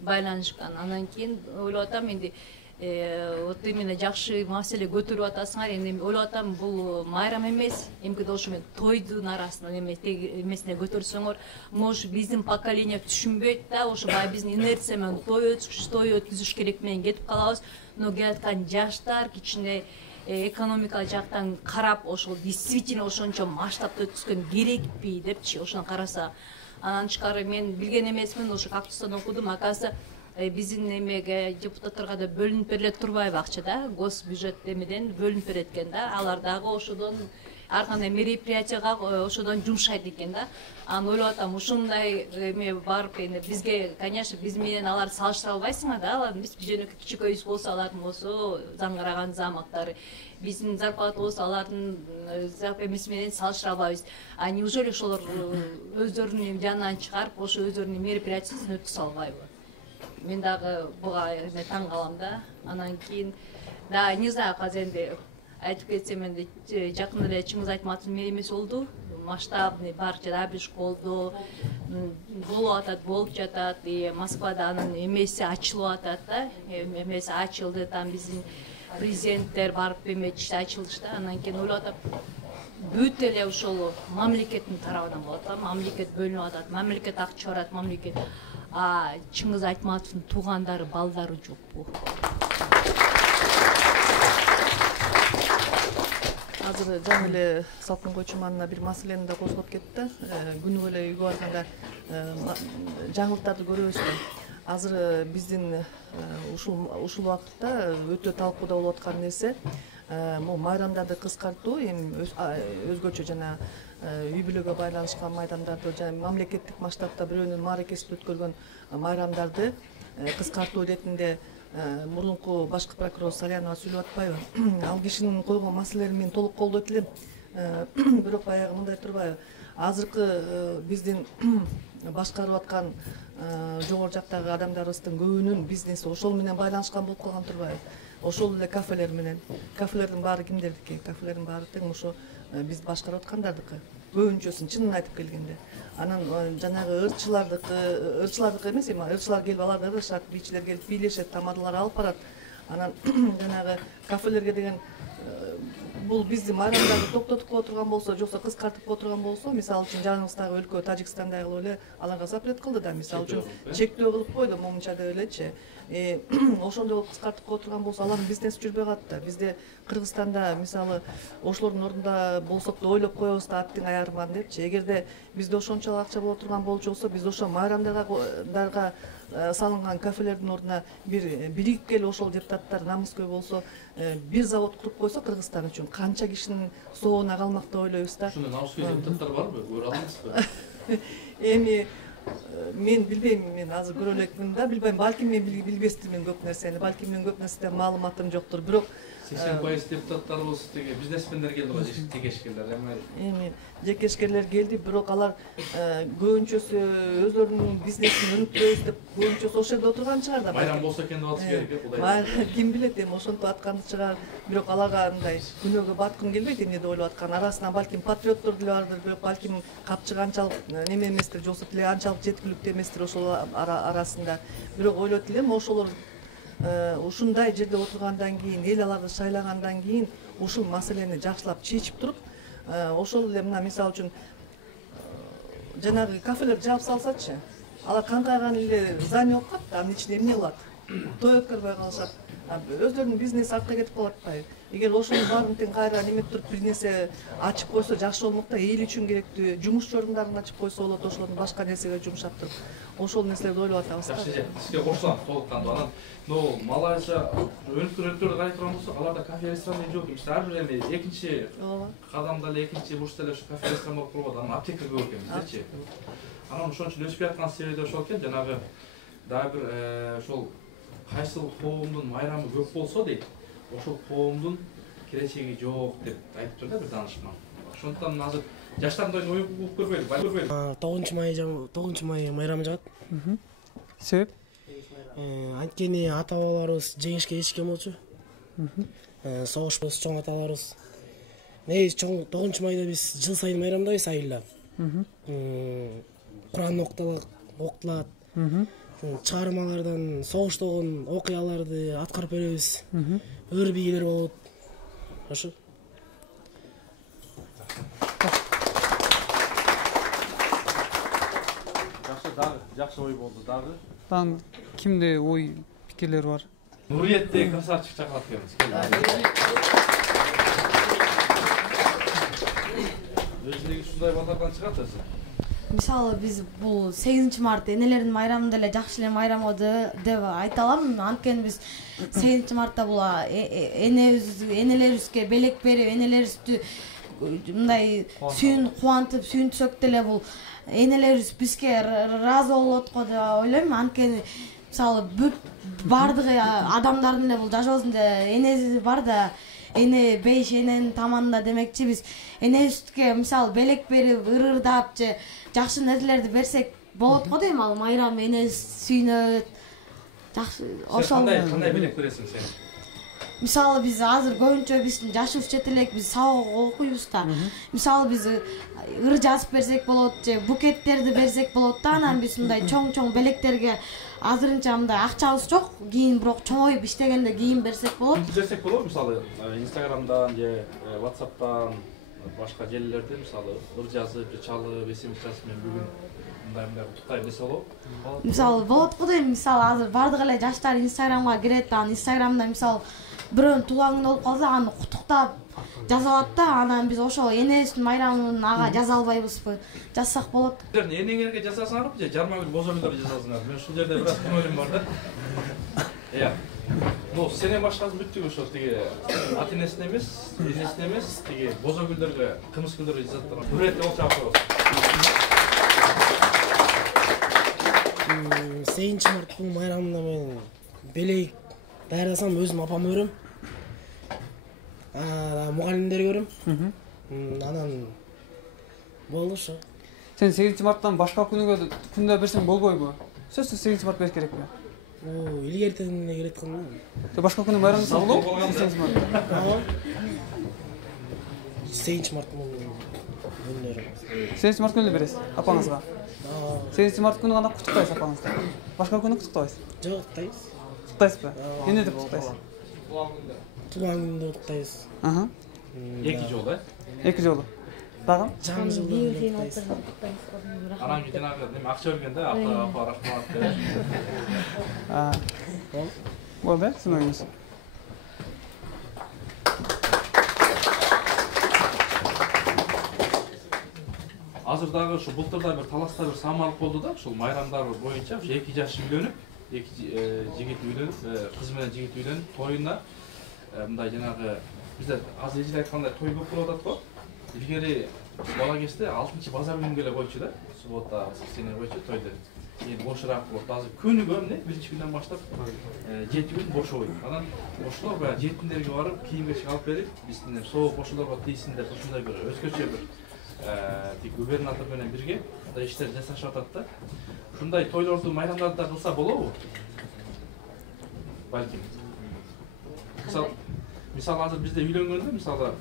байланышкан. Анан кийин ойлоп атам, энди вот именно жакшы маселе көтөрүп атасыңар. Эми ойлоп атам, бул майрам эмес, эмкиде ошо менен тойдун арасынан эмесине көтөрсөңөр, может биздин поколение түшүнбөйт да, ошо баягы биздин инерция менен той өткүзүш керек менен кетип калабыз. Но келаткан жаштар кичине экономика жактан карап, ошол действительно ошончо масштабта өткүзгөн керекпи депчи, ошону караса. Анан тышкары мен билген эмесмин, ошо Кактустан окудум, оказывается, биздин эмеге депутаттарга да бөлүнүп берилет турбайбы акча да, гос бюджет эмеден бөлүнүп берет экен да, алар дагы ошодон ар кандай мероприятияга ошодон жумшайт экен да. Анан ойлоп атам, ушундай эме барып эми бизге, конечно, биз менен алар салыштыра албайсыңар да, алар биз жөнөкөй кичикөйүбүз болсо, алардын болсо заңгыраган замактары, биздин зарплатабыз алардын эмеси менен салыштыра албайбыз. А неужели ошолор өздөрүнүн жанынан чыгарып, ошо өздөрүнүн мероприятиясын өткөзө албайбы? Мен дагы буга таң калам да. Анан кийин да, не знаю, казыр энди айтып кетсем, энди жакында эле Чыңгыз Айтматовдун меремеси болду. Масштабный барча да, бир школдо болуп атат, болуп жатат. Москвада анын эмеси ачылып атат да. Эмеси ачылды, там биздин президенттер барып эметишти, ачылышты. Анан кийин ойлоп атам, бүт эле ошол мамлекеттин тарабынан болот да. Мамлекет бөлүнүп атат, мамлекет акча чыгарат, мамлекет. А Чыңгыз Айтматовдун туугандары, балдары жокпу? Азыр жаңы эле Салкын Койчуманова бир маселени да козгоп кетти. Күнү эле үйгө барганда жаңылыктарды көрөбүз да. Азыр биздин ушул убакытта өтө талкууда болуп аткан нерсе бул майрамдарды кыскартуу, эми өзгөчө жана үй бүлөгө байланышкан майрамдарды, жана мамлекеттик масштабта бирөөнүн мааракесин өткөргөн майрамдарды кыскартуу иретинде мурунку башкы прокурор Салянова сүйлөп атпайбы? Ал кишинин койгон маселелерин мен толук колдойт элем. Бирок баягы мындай турбайбы? Азыркы биздин башкарып аткан жогору жактагы адамдарыбыздын көбүнүн бизнеси ошол менен байланышкан болуп калган турбайбы? Ошол эле кафелер менен. Кафелердин баары кимдердики? Кафелердин баары тең ошо биз башкарып аткандардыкы. Көбүнчөсүн чынын айтып келгенде. Анан жанагы ырчылардыкы эмес, эми ырчылар келип аларды ырышат, бийчилер келип бийлешет, тамадалар алып барат. Анан жанагы кафелерге деген бул биздин майрамдарды токтотуп кое турган болсо, жоксо кыскартып кое турган болсо, мисалы үчүн жаныбыздагы өлкө Тажикстандай кылып эле аларга запрет кылды да, мисалы үчүн чектөө кылып койду, момунча деп элечи. Ошондой болуп кыскартып кое турган болсо, алардын бизнеси жүрбөй калат да. Бизде Кыргызстанда мисалы ошолордун ордунда болсок да ойлоп коебуз да, аттың аярман депчи. Эгерде бизде ошончолук акча боло турган болчу болсо, биз ошо майрамдарга салынган кафелердин ордуна биригип келип ошол депутаттар намыскөй болсо бир завод куруп койсо Кыргызстан үчүн канча кишинин соогуна калмак деп ойлойбуз да. Ушундай намыскөй депутаттар барбы? Көрө аласызбы? Эми мен билбейм, мен азыр көрө элекмин да, билбейм, балким мен билбестирмин көп нерсени, балким мен көп нерседен маалыматым жоктур, бирок 80% депутаттарыбыз теге бизнесмендер келди го, жекешкерлер. Эми жекешкерлер келди, бирок алар көбүнчөсү өздөрүнүн бизнесин өнүктүрөбүз деп көбүнчөсү ошол жерде отурган чыгар да. Майрам болсо экен деп атыш керек э, Кудай. Ким билет, эми ошентип атканды чыгар, бирок аларга мындай күнөөгө баткым келбейт эмне деп ойлоп аткан. Арасынан балким патриоттор деле бардыр, бирок балким капчыгы анчалык неме эместир, жоксо тиле анчалык жеткиликтүү эместир ошол арасында. Бирок ойлойт элем, ошолор ушундай жерде отургандан кийин, эл аларды шайлагандан кийин ушул маселени жакшылап чечип туруп, ошол эле мына мисалы үчүн жанагы кафелер жаап салсачы, алар каңгайган эле здание болуп калат, анын ичинде эмне кылат? Той өткөрбөй калышат. Өздөрүнүн бизнеси артка кетип калат атпайбы? Эгер ошонун баарын тең кайра неметип туруп бир нерсе ачып койсо жакшы болмок да, эл үчүн керектүү жумуш орундарын ачып койсо болот, ошолордун башка нерсеге жумшап туруп. Ошол нерселерди ойлоп атабыз. Жакшы, сизге кошулам толуккандуу. Анан Малайзия өнүктүрөттөрдү карай турган болсок, аларда кафе ресторан жок. Ар бир эми экинчи кадамда эле, экинчи бурчта эле ушу кафе ресторан болуп калып атат. Анан аптека көп экен биздечи. Анан ошон үчүн өсүп жаткан себеби ошол экен. Жанагы дагы бир ошол кайсыл коомдун майрамы көп болсо дейт, ошол коомдун келечеги жок деп айтып турду бир данышман. Ошондуктан азыр жаштардын ой угуп көрбөйбү. 9 май майрамы жагат. Себеп? Анткени ата бабаларыбыз жеңишке жетишкен болчу. Согушпуз, чоң аталарыбыз. Негизи 9 майда биз жыл сайын майрамдайбыз айылда. Куран окутулат. Чыгармалардан согуштогон окуяларды аткарып беребиз. Өр бийлер болот. Ошо. Жакшы ой болду дагы. Дагы кимде ой пикирлер бар? Нуриетте красавчик чакырат келебиз. Өзүнүн ушундай балдардан чыгат өзү. Мисалы биз бул 8 март энелердин майрамында эле жакшы эле майрам деп айта алам. Анткени биз 8 мартта бул энелерибизге белек берип, энелерибизди мындай кубантып, сүйүнтсөк деле бул энелерибиз бизге ыраазы болот го деп ойлойм. Анткени мисалы бүт бардыгы адамдардын эле бул жашоосунда энеси бар да, эне 5 эненин таманында демекчи биз энебизге мисалы белек берип, ырырдап же жакшы нерселерди берсек болот го дейм. Ал майрам энеси сүйүнөт. Жакшы ошол. Кандай белек бересиң сен? Мисалы биз азыр көбүнчө биздин жашыбыз чет элек, биз сабак окуйбуз да. Мисалы биз ыр жазып берсек болот же букеттерди берсек болот да. Анан биз мындай чоң белектерге азырынча мындай акчабыз жок, кийин бирок чоңоюп иштегенде кийин берсек болот. Берсек болот, мисалы Инстаграмдан же WhatsApp'тан башка желилерде мисалы ыр жазып, чалып, эсемик жазып мен бүгүн мындай куттуктайм десе болобу? Мисалы болот го дейм. Мисалы азыр бардык эле жаштар Инстаграмга кирет, анан Инстаграмда мисалы бирөөнүн туулган күнү болуп калса, аны куттуктап жазып алат да. Анан биз ошол энебиздин майрамын ага жаза албайбызбы? Жазсак болот. Энеңерге жазасыңарбы же жарма күнү бозо күндөрү жазасыңарбы? Мен ушул жерде бир аз көңүлүм бар да. Ну, сенен башкасы бүттүк ошо тиги ата энесине эмес, энесине эмес, тиги бозо гүлдөргө, кымыз гүлдөргө жазат турган. Бүрөтө болуп чакырабыз. 8 март бул майрамында мен белек даярдасам, өзүм апам өрөм. Мугалимдерге өрөм. Анан болду ошо. Сен 8 марттан башка күндө берсең болбойбу? Сөзсүз 8 март бериш керекпи? Илгертен эле керет кылдым. Башка күнү майрамдаса болобу? 8 март. 8 март күнү. 8 март күнү бересиз апаңызга. 8 март күнү гана куттуктайсыз апаңызды. Башка күнү куттуктабайсыз? Жок, куттуктайбыз. Куттуктайсызбы? Эмне деп куттуктайсыз? Туулган күндө куттуктайбыз. 2 жолу, 2 жолу. Дагы? Жаңы жылда. Анан жанагы неме акча берген да, апа рахмат деп. Болду, сиңиңиз. Азыр дагы ушу былтырда бир таласта бир самалык болду да, ушул майрамдар боюнча ушу 2 жаш үйлөнүп, 2 жигит үйлөнүп, кыз менен жигит үйлөнүп, тоюна мындай жанагы бизде азыр эже айткандай той көп болуп атат го. Илгери бала кезде 6-чы базар күнүгө эле койчу да, суббота, воскресенье койчу тойду. Кийин бошураак болуп, азыр күнүгө эмне 1-күндөн баштап 7 күн бошобойт. Анан ошолор баягы жетимдерге барып, кийим-кечек алып берип, биздин сооп ошолорго тийсин деп ушундай бир өзгөчө бир губернатор менен бирге мындай иштер жасашып атат да. Ушундай тойлорду майрамдарда кылса болобу? Балким. Мисалы азыр бизде үйлөнгөндө мисалы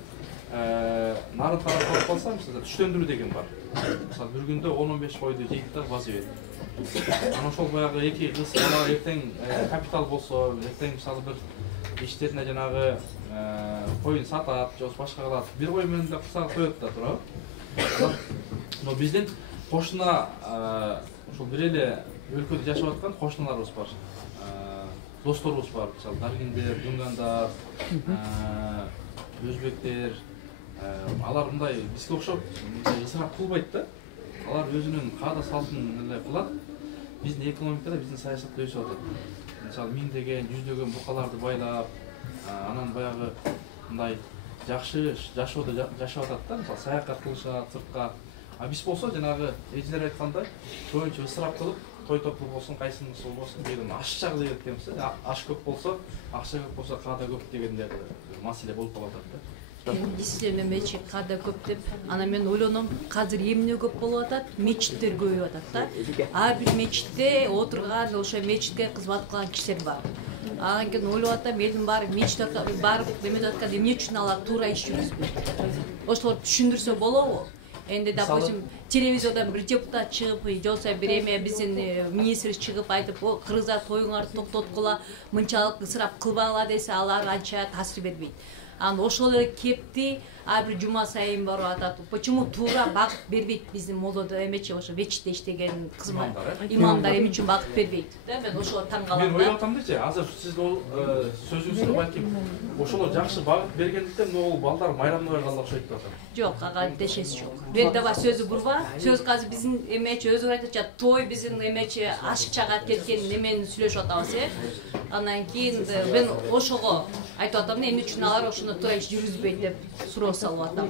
нарын тарап болуп калса, мисалы түштөндүрүү деген бар. Мисалы бир күндө 10-15 койду жейт да базып берет. Анан ошол баягы 2 кыз бала эртең капитал болсо, эртең мисалы бир иштерине жанагы коюн сатат, же башка кылат. Бир кой менен да кыса коет да туурабы? Но биздин кошуна ошол бир эле өлкөдө жашап аткан кошуналарыбыз бар. Досторубуз бар, мисалы даргиндер, дунгандар, өзбектер. Алар мындай бизге окшоп ысырап кылбайт да. Алар өзүнүн каада салтын эле кылат. Биздин экономикада, биздин саясатта өсүп атат. Мисалы миңдеген, жүздөгөн букаларды байлап, анан баягы мындай жакшы жашоодо жашап атат да. Мисалы саякат кылышат сыртка. А биз болсо жанагы эжелер айткандай көбүнчө ысырап кылып, той топтуу болсун, кайсынысы болбосун деген ашча кыла кеткенбиз да. Аш көп болсо, акча көп болсо каада көп дегендей маселе болуп калып атат да. Действительно мечит каада көп деп, анан мен ойлоном, азыр эмне көп болуп атат? Мечиттер көбөйүп атат да. Ар бир мечитте отурган, ошо мечитке кызмат кылган кишилер бар. Анан кийин ойлоп атам, элдин баары мечт барып эметип атканда эмне үчүн алар туура иш жүргүзбөйт? Ошолорду түшүндүрсө болобу? Энди, допустим, телевизордон бир депутат чыгып, же болбосо бир эме биздин министр чыгып айтып, кыргыздар тоюңарды токтоткула, мынчалык ысырап кылбагыла десе, алар анча таасир бербейт. Анан ошол эле кепти ар бир жума сайын барып атат. Почему туура багыт бербейт биздин молодо эмечи ошо вечитте иштеген кызмат имамдар эмне үчүн багыт бербейт? Мен ошого таң калам. Мен ойлоп атам дечи, азыр сиз ол сөзүңүздө балким ошолор жакшы багыт бергендиктен могул балдар майрамдабай калды окшойт деп атам. Жок, ага дешеси жок. Бет давай сөзү бурба. Сөз казыр биздин эмечи өзү айтачат, той биздин эмечи ашыкчага кеткен немени сүйлөшүп атабыз, Анан кийин мен ошого айтып атам, эмне үчүн алар ошону туура иш жүргүзбөйт деп суроо салып атам.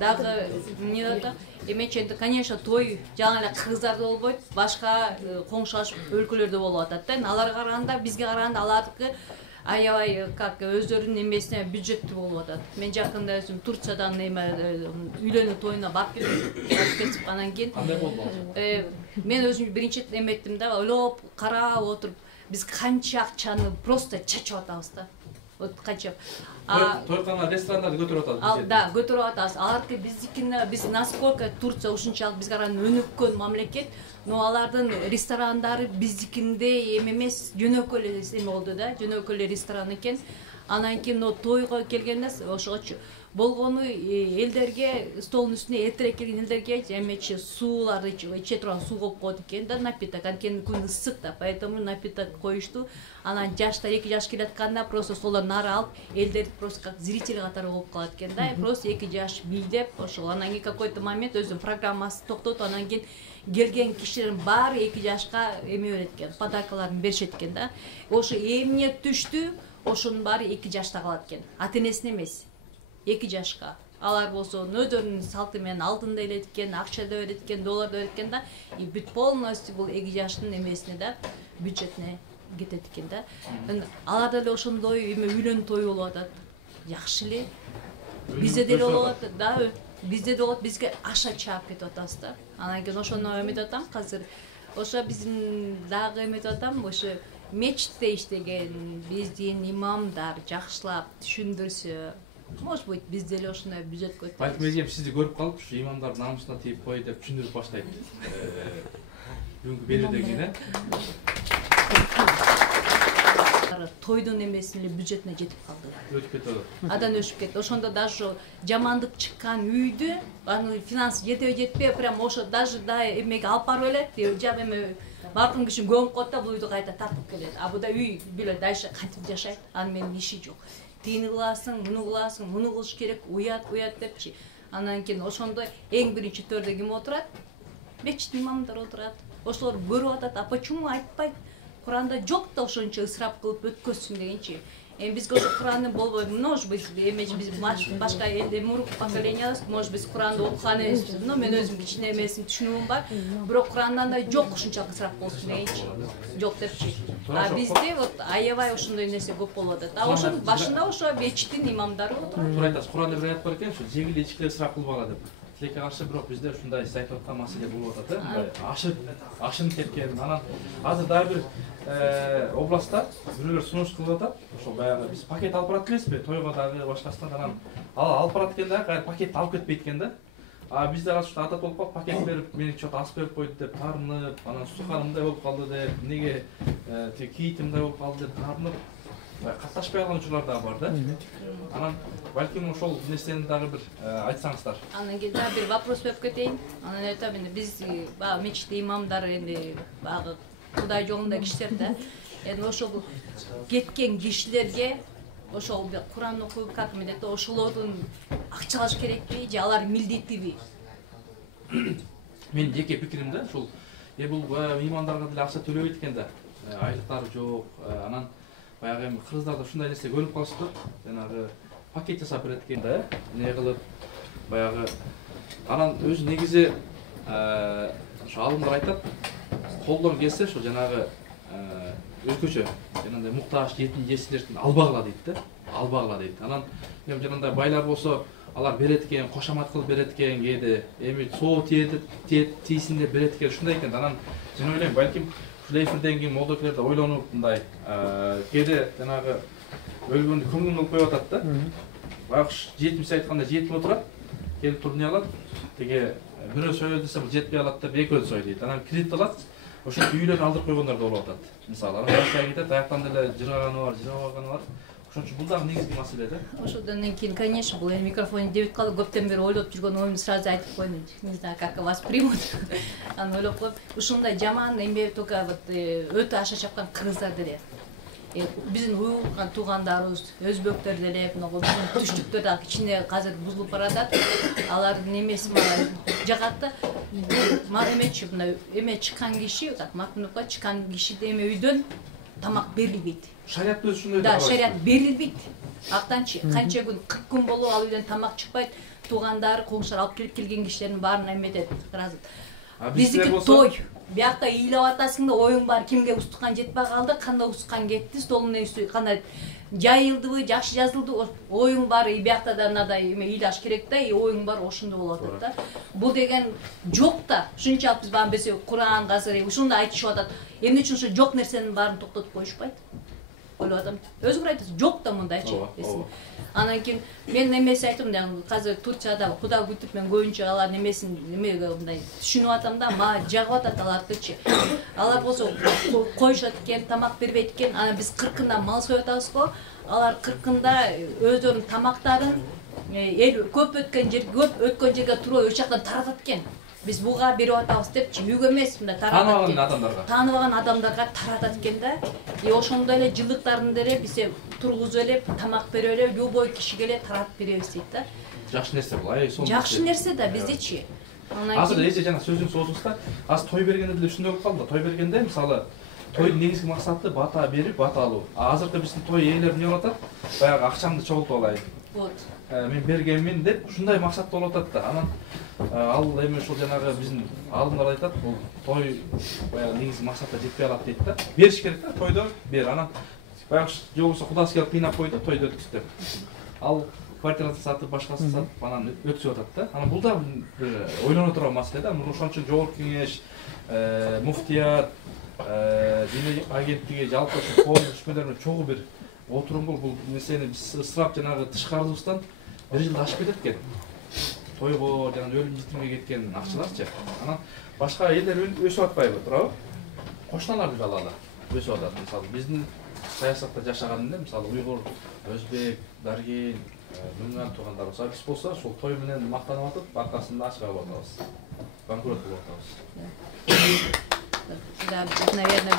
Дагы эмне деп атам? Эмечи энди, конечно, той жаңы эле кыргыздарда болбойт, башка коңшулаш өлкөлөрдө болуп атат да. Аларга караганда, бизге караганда алардыкы аябай как өздөрүнүн эмесине бюджеттүү болуп атат. Мен жакында өзүм Турциядан үйлөнүү тоюна барып кетип, анан кийин мен өзүм биринчи эметтим да, ойлоп, карап отуруп, биз канча акчаны просто чачып атабыз да. Вот канча. Тойкана ресторандарды көтөрүп атабыз. Да, көтөрүп атабыз. Алардыкы биз насколько Турция ушунчалык бизге караганда өнүккөн мамлекет, но алардын ресторандары биздикиндей эме эмес, жөнөкөй эле эме болду да, жөнөкөй эле ресторан экен. Анан кийин тойго келгенде ошогочу болгону элдерге столдун үстүнө эртерээк келген элдерге эмечи сууларды иче турган суу коюп коет экен да, напиток. Анткени күн ысык да, поэтому напиток коюшту. Анан жаштар 2 жаш келатканда просто столдон нары алып, элдер просто как зритель катары болуп калат экен да, просто 2 жаш бийлеп ошол. Анан кийин какой-то момент өзүнүн программасын токтотуп, анан кийин келген кишилердин баары 2 жашка эме берет экен, подаркаларын беришет экен да. Ошо эмне түштү, ошонун баары 2 жашта калат экен. Ата-энесине эмес. 2 жашка. Алар болсо өздөрүнүн салты менен алтын да элет экен, акча да берет экен, доллар да берет экен да. И бүт полностью бул 2 жаштын эмесине да, бюджетине кетет экен да. Аларда эле ошондой эме үйлөнүү тою болуп атат. Жакшы эле. Бизде деле болуп атат да. Бизде да болот, бизге аша чаап кетип атабыз да. Анан кийин ошону эметип атам азыр. Ошо биздин дагы эметип атам, ошо мечитте иштеген биздин имамдар жакшылап түшүндүрсө, может быть, бизде эле ошондой бюджет көтөрөбүз. Балким эзгем сизди көрүп калып, ушу имамдардын намысына тийип кой деп түшүндүрүп баштайт. Бүгүнкү берүүдөгү тойдун эмесине бюджетине жетип калды. Өтүп кетти. Адан өшүп кетти. Ошондо даже жамандык чыккан үйдү, аны финанс жетпей, прям ошо даже да эмеге алып барып элет, жап эме маркум киши көмүп коет да, бул үйдү кайта тартып келет. А буда үй биле дальше кантип жашайт, анын менин иши жок. Тигини кыласың, муну кылыш керек, уят депчи. Анан кийин ошондо эң биринчи төрдө ким отурат? Мечиттин имамдар отурат. Ошолор көрүп атат, а почему айтпайт? Куранда жок да ошончо ысырап кылып өткөзсүн дегенчи. Бизге ошо Курандын болбойт, может быть, эмеч биз башка элде мурук поколениябыз, может быть, Куранды окуган эмеспиз, но мен өзүм кичине эмесин түшүнүгүм бар. Бирок Курандан да жок ушунчалык ысырап болсун дегенчи. Жок депчи. А бизде вот аябай ошондой нерсе көп болуп атат. А ошонун башында ошо мечиттин имамдары отурат. Туура айтасыз. Куранда бир аят бар экен, ушу жегил ичкилер ысырап кылбагыла деп. Тилекке каршы бирок бизде ушундай сиз айтып аткан маселе болуп атат, ашынып кеткен. Анан азыр дагы бир областта бирөөлөр сунуш кылып атат. Ошо баягы биз пакет алып барат элеспи, тойго дагы башкасынан анан алып барат экен да, кайра пакетти алып кетпейт экен да. А бизде азыр ушул адат болуп калып, пакет берип, мени чот ас берип койду деп таарынып, анан сукарымдай болуп калды деп, эмнеге тиги кийитимдай болуп калды деп таарынып катташпай калган учурлар дагы бар да. Анан балким ошол нерсени дагы бир айтсаңыздар. Анан кийин дагы бир вопрос берип кетейин. Анан айтам, энди биз баягы мечитте имамдар энди баягы Кудай жолунда кишилер да. Энди ошол кеткен кишилерге ошол Куран окуп, как эмет, ошолордун акча алыш керекпи же алар милдеттиби? Менин жеке пикирим да, ушул бул имамдарга деле акча төлөбөйт экен да. Айлыктары жок. Анан баягы эми кыргыздарда ушундай нерсе көрүп калышты. Жанагы пакет жасап берет экен да, эмне кылып баягы анан өзү негизи ошо алымдар айтат, колдон келсе ошо жанагы өзгөчө жанагындай муктаж жетим жесирлердин албагыла дейт да, албагыла дейт. Анан эми жанагындай байлар болсо алар берет экен, кошомат кылып берет экен, кээде эми соо тийсин деп берет экен, ушундай экен. Анан мен ойлойм, балким ушул эфирден кийин молдокелер да ойлонуп мындай кээде жанагы өлгөндү көңүл кылып коюп атат да. Баягы жетимиш айтканда жетип отурат, келип турне алат. Теге бирөө сөйлөй десе бул жетпей алат деп экөө сөйлөйт. Анан кредит алат. Ошентип үйлөрүн алдырып койгондар да болуп атат. Мисалы, анан жашай кетет, аяктан деле жыраганы бар, жырабаганы бар. Ошон үчүн бул дагы негизги маселе да. Ошондон кийин, конечно, бул микрофон дебит калып көптөн бери ойлоп жүргөн оюмду сразу айтып койдум. Не знаю, как вас примут. Анан ойлоп коюп, ушундай жаман эме только вот өтө аша чапкан кыргыздар деле. Биздин уйгурган туугандарыбыз, өзбектер деле, мына биздин түштүктөр да кичине азыр бузулуп баратат. Алардын эмеси мага жагат да. Мага эмечи мына эме чыккан киши, так мактанупка чыккан киши эме үйдөн тамак берилбейт. Шарият өзү ушундай. Да, шарият берилбейт. Актанчы канча күн 40 күн болуп ал үйдөн тамак чыкпайт. Туугандары, коңшулар алып келген кишилердин баарын эметет. Биздики той. Биякта ыйлап атасың да оюң бар, кимге устуккан жетпей калды, кандай устуккан кетти, столунун үстү кандай жайылдыбы, жакшы жазылды, оюң бар, биякта да мындай эме ыйлаш керек да, оюң бар, ошондой болуп атат да. Бул деген жок да. Ушунчалык биз баарын билсе, Куран азыр ушундай айтышып атат. Эмне үчүн ошо жок нерсенин баарын токтотуп коюшпайт? Ойлоп атам. Өзүңөр айтасыз, жок да мындайчы. Анан кийин мен эмеси айттым, азыр Турцияда Куда күтүп мен көбүнчө алар немесин эмеге мындай түшүнүп атам да, мага жагып атат алардычы. Алар болсо коюшат экен, тамак бербейт экен. Анан биз 40-ында мал союп атабыз го. Алар 40-ында өздөрүнүн тамактарын эл көп өткөн жерге туруп өч жактан таратат экен. Биз буга берип атабыз депчи, үйгө эмес, мындай таратат экен. Тааныбаган адамдарга таратат экен да. Ошондой эле жылдыктарын деле биз тургузуп эле, тамак берип эле, любой кишиге эле таратып беребиз дейт да. Жакшы нерсе бул. Жакшы нерсе да биздечи. Азыр эже жана сөзүң соосузда, азыр той бергенде деле ушундай болуп калды. Той бергенде мисалы тойдун негизги максаты бата берип, бата алуу. Азыркы биздин той ээлери эмне болуп атат? Баягы акчамды чогултуп алайын. Вот. Мен бергенмин деп ушундай максатта болуп атат да. Анан ал эме ушул жанагы биздин алдымдар айтат, бул той баягы негизги максатка жетпей алат дейт да. Бериш керек да, тойдо бер. Анан баягы же болбосо кудасы келип кыйнап койду, тойду өткүз деп. Ал квартирасын сатып, башкасын сатып, анан өткүзүп атат да. Анан бул да бир ойлоно турган маселе да. Ошон үчүн жогорку кеңеш, муфтият, диний агенттиги жалпы коомдук ишмерлер менен чогуу бир отурунгул бул нерсени биз ысырап жанагы тышкарыбыздан 1 жыл ашып кетет экен. Тойго жана өлүм житимге кеткен акчаларчы. Анан башка элдер өсүп атпайбы, туурабы? Кошуналар бир алалы өсүп атат. Мисалы биздин саясатта жашаганында, мисалы уйгур, өзбек, даргин, мыңган туугандар болсо, биз болсо ушул той менен мактанып атып, аркасында ачка болуп атабыз. Банкрот болуп атабыз. Да, наверное,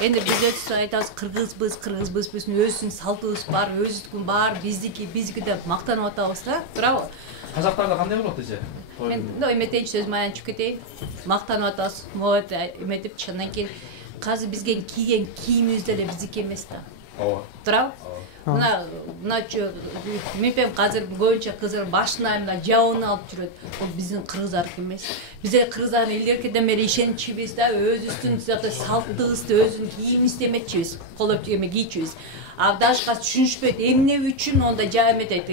эми биз өтүп айтабыз, кыргызбыз, биздин өзүбүздүн салтыбыз бар, өзүбүздүн бар, биздики деп мактанып атабыз да, туурабы? Казактарда кандай болот эже? Мен эметейинчи сөзүмө айланып кетейин. Мактанып атабыз, вот эметип чындан кийин азыр бизге кийген кийимибиз деле биздики эмес да. Ооба. Туурабы? Мына мепем азыр көбүнчө кыздар башына мына жабын алып жүрөт. Бул биздин кыргыздардыкы эмес. Бизде кыргыздардын илгеркиден бери ишеничибиз да, өзүбүздүн салтыбызды, өзүнүн кийимибизди эметчүбүз, колоп эме кийчүбүз. А даже түшүнүшпөйт, эмне үчүн онда эметет,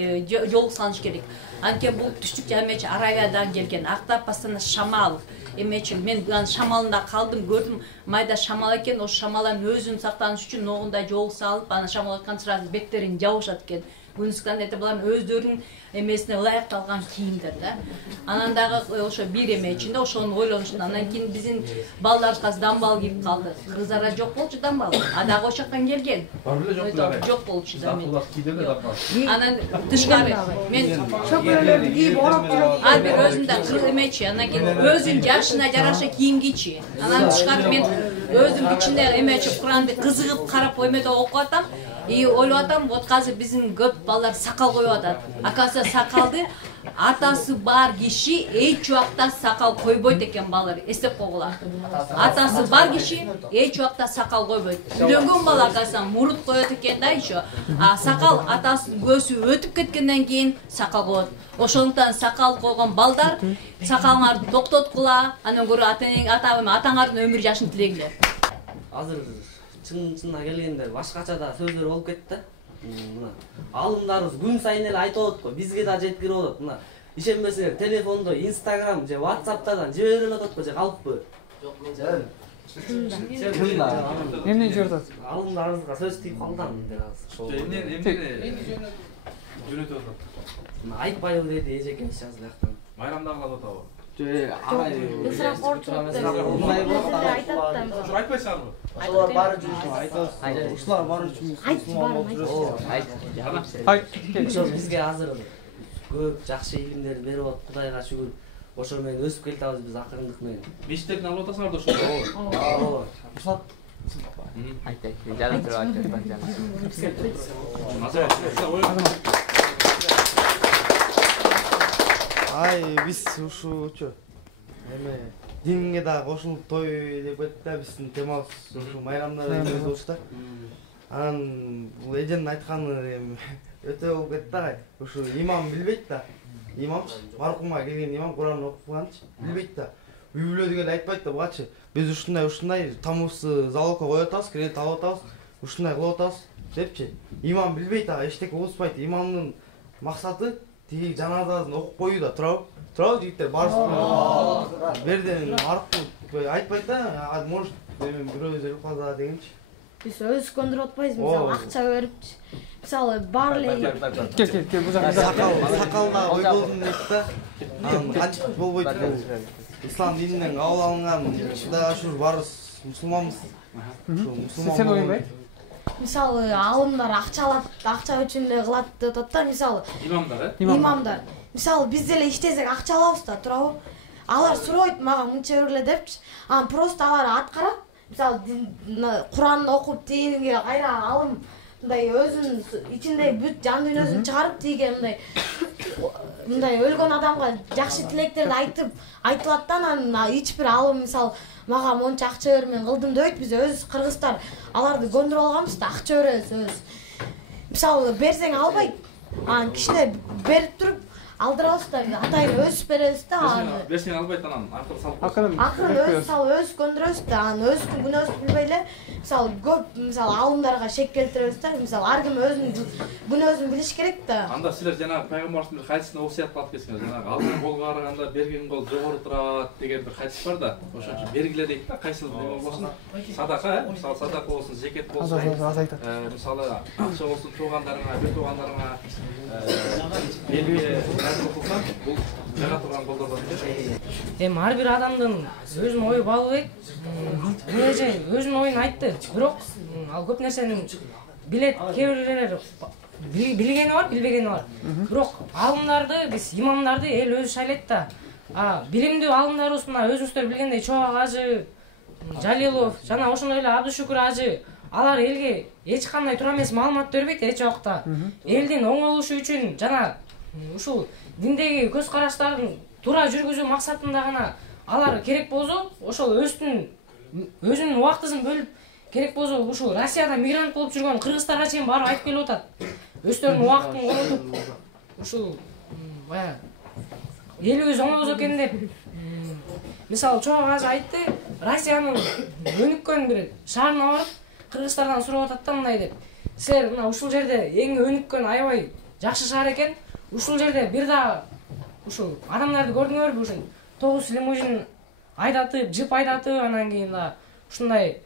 жол салыш керек. Анткени бул түштүк эмечи Аравиядан келген, актап постоянно шамал. Эмечи мен шамалында калдым, көрдүм, майда шамал экен, ошо шамалдын өзүн сактаныш үчүн ногундай жол салып, аны шамал аткан сразу беттерин жабышат экен. Күнүскан эте булар өздөрүнүн эмесине ылайыкталган кийимдер да. Анан дагы ошо бир эме ичинде ошону ойлонушун. Анан кийин биздин балдарыбыз азыр дамбал кийип калды. Кыргыздарда жок болчу дамбал. А дагы ошол жактан келген. Бар беле жок беле? Жок болчу да. Дамбал. Анан тышкары мен чөкөлөрдү кийип ороп жүрөт. Ар бир өзүндө кыргыз эмечи. Анан кийин өзүнүн жашына жараша кийим кийчи. Анан тышкары мен өзүм ичинде эмечи Куранды кызыгып карап эмеде окуп атам. И ойлоп атам, вот азыр биздин көп балдар сакал коюп атат. Акасы сакалды атасы бар киши эч убакта сакал койбойт экен балдар, эстеп койгула. Атасы бар киши эч убакта сакал койбойт. Үйлөнгөн бала акасынан мурут коет экен да еще. А сакал атасынын көзү өтүп кеткенден кийин сакал коет. Ошондуктан сакал койгон балдар сакалыңарды токтоткула, андан көрө атаңардын өмүр жашын тилегиле. Азыр чынына келгенде башкача да сөздөр болуп кетти. Мына алымдарыбыз күн сайын эле айтып атат го, бизге да жеткирип атат. Мына ишенбесеңер телефондо Instagram же WhatsApp'тан жибере эле атат го, же калыппы. Эмне жиберди атат? Алымдарыңызга сөз тийип калды анан ошол. Эмне жөнөтүп атат? Айтпайбы деди эжекеңиз жазып жактан. Майрамда кылып атабы? ысырап корчулук деп Ошо айтпайсыңарбы? Ушулар баары үчүн айтабыз. Ушулар баары үчүн мусулман болуп жүрөбүз. Ошо бизге азыр көп жакшы илимдерди берип атат, Кудайга шүгүр. Ошо менен өсүп келатабыз биз акырындык менен. Мечиттердин алып атасыңар да ошо. Ооба. Айт, жана туруп Биз ушучу эме динге да кошулуп той деп кетти да, биздин темабыз ушу майрамдар эмес болчу да. Анан бул эженин айтканы эми өтө болуп кетти да. Ушу имам билбейт да. Имамчы, маркумга келген имам Куранды окуганчы билбейт да. Үй бүлөдө келип айтпайт да, бугачы биз ушундай тамыбызды залогко коюп атабыз, кредит алып атабыз, ушундай кылып атабыз депчи. Имам билбейт да, эчтеке угушпайт. Имамдын максаты тиги жаназасын окуп коюу да, туурабы? Туурабы жигиттер, баарыбыз берден аркылуу айтпайт да, может бирөө өзү калса дегенчи. Биз өз көндүрүп атпайбыз, мисалы акча берипчи. Мисалы бар эле Кел, бул жака сакалда ой болдун дейт да. Кантип болбойт бул. Ислам дининен кабыл алынган, Кудайга шүгүр баарыбыз мусулманбыз. Сен оюнбай? Мисалы алымдар акча алат, акча үчүн эле кылат деп атат да, мисалы. Имамдар. Мисалы биз деле иштесек акча алабыз да, туурабы? Алар сурайт мага мынча бергиле депчи. Анан просто алар аткарат. Мисалы Куранды окуп тигиге кайра алым мындай өзүнүн ичинде бүт жан дүйнөсүн чыгарып тиге мындай өлгөн адамга жакшы тилектерди айтылат да, анан эч бир алым мисалы мага монча акча бер мен кылдым дебейт. Биз өз кыргыздар аларды көндүрүп алганбыз да, акча беребиз өз. Мисалы берсең албайт. Анан кичине берип туруп алдырабыз да, атайын өсүп беребиз да. Берсең албайт, анан акыры салып акырын өз көндүрөбүз да, анан өзүнүн күнөөсүн билбей эле мисалы көп алымдарга шек келтиребиз да. Мисалы ар ким өзүнүн күнөөсүн билиш керек да. Анда силер жанагы пайгамбардын бир хадисине осуят кылып кетсиңер, жанагы алган колго караганда берген кол жогору турат деген бир хадис бар да. Ошон үчүн бергиле дейт да, кайсыл неме болсун, садака, мисалы садака болсун, зекет болсун, мисалы акча болсун, туугандарыңа, бир туугандарыңа белгиле кылсаң, бул жага турган колдордон Эми ар бир адамдын өзүнүн ою болбойт. Бул эже өзүнүн оюн айтты. Бирок ал көп нерсени билет, кээ бирлер билгени бар, билбегени бар. Бирок алымдарды, биз имамдарды эл өзү шайлайт да. Билимдүү алымдарыбыз мына өзүңүздөр билгендей Чоак ажы, Жалилов, жана ошондой эле Абдышүкүр ажы, алар элге эч кандай туура эмес маалымат бербейт эч убакта. Элдин оңолушу үчүн жана ушул диндеги көз караштарын туура жүргүзүү максатында гана алар керек болсо, ошол өзүнүн убактысын бөлүп керек болсо ушул Россияда мигрант болуп жүргөн кыргыздарга чейин барып айтып келип атат. Өздөрүнүн убактын коротуп ушул баягы элибиз оңолсо экен деп. Мисалы Чоак ажы айтты, Россиянын өнүккөн бир шаарына барып кыргыздардан сурап атат да мындай деп. Силер мына ушул жерде эң өнүккөн аябай жакшы шаар экен. Ушул жерде бир да ушул адамдарды көрдүңөрбү? Ушул 9 лимузин айдатып, жип айдатып, анан кийин да ушундай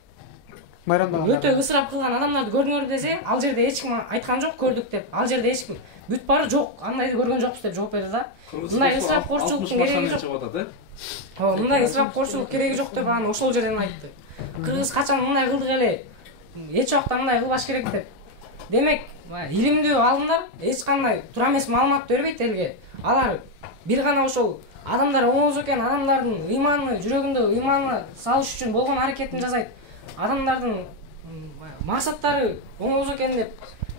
өтө ысырап кылган адамдарды көрдүңөрбү десе, ал жерде эч ким айткан жок, көрдүк деп. Ал жерде эч ким бүт бары жок, андайды көргөн жокпуз деп жооп берди да. Мындай ысырап корчулуктун кереги жок. Мындай ысырап корчулук кереги жок деп анан ошол жерден айтты. Кыргыз качан мындай кылдык эле, эч убакта мындай кылбаш керек деп. Демек, илимдүү алымдар эч кандай туура эмес маалымат бербейт элге. Алар бир гана ошол адамдар оңолсо экен, адамдардын ыйманы, жүрөгүндө ыйманы салыш үчүн болгон аракетин жасайт. Адамдардын максаттары оңолсо экен деп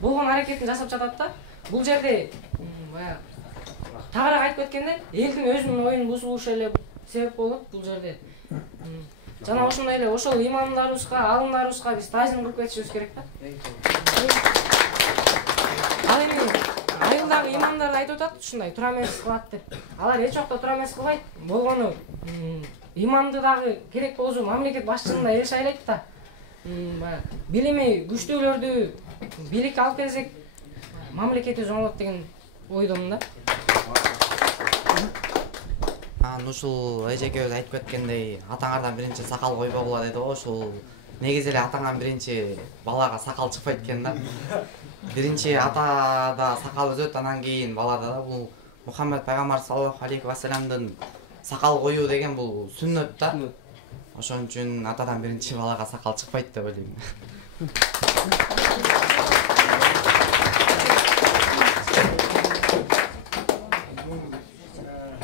болгон аракетин жасап жатат да. Бул жерде тагыраак айтып кеткенде, элдин өзүнүн оюн бузулушу эле себеп болот бул жерде. Жана ошондой эле ошол имамдарыбызга, алымдарыбызга биз таазим кылып кетишибиз керек да. Ал эми айылдагы имамдар айтып атат, ушундай туура эмес кылат деп. Алар эч убакта туура эмес кылбайт. Болгону имамды дагы керек болсо мамлекет башчылыгын да эл шайлайт да. Билими күчтүүлөрдү бийликке алып келсек, мамлекетибиз оңолот деген ойдомун да. Анан ушул эже экөөбүз айтып кеткендей, атаңардан биринчи сакал койбогула деди го. Ушул негизи эле атаңан биринчи балага сакал чыкпайт экен да. Биринчи атада сакал өзөт, анан кийин балада да. Бул Мухаммед пайгамбар саллаллаху алейхи ва салламдын сакал коюу деген бул сүннөт да. Ошон үчүн атадан биринчи балага сакал чыкпайт деп ойлойм.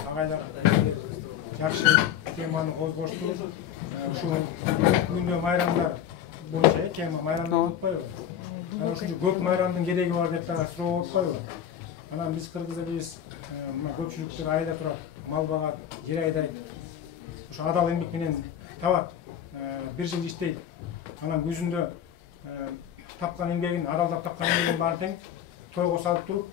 Агайлар жакшы теманы козгошту. Ушул күндө майрамдар боюнча тема майрамдар болуппайбы? Анан ушунча көп майрамдын кереги бар деп дагы суроо болуппайбы? Анан биз кыргыз элибиз көпчүлүктөр айда турат, мал багат, жер айдайт. Ушу адал эмгек менен табат. Бир жыл иштейт. Анан күзүндө тапкан эмгегин, адалдап тапкан эмгегин баарын тең тойго салып туруп,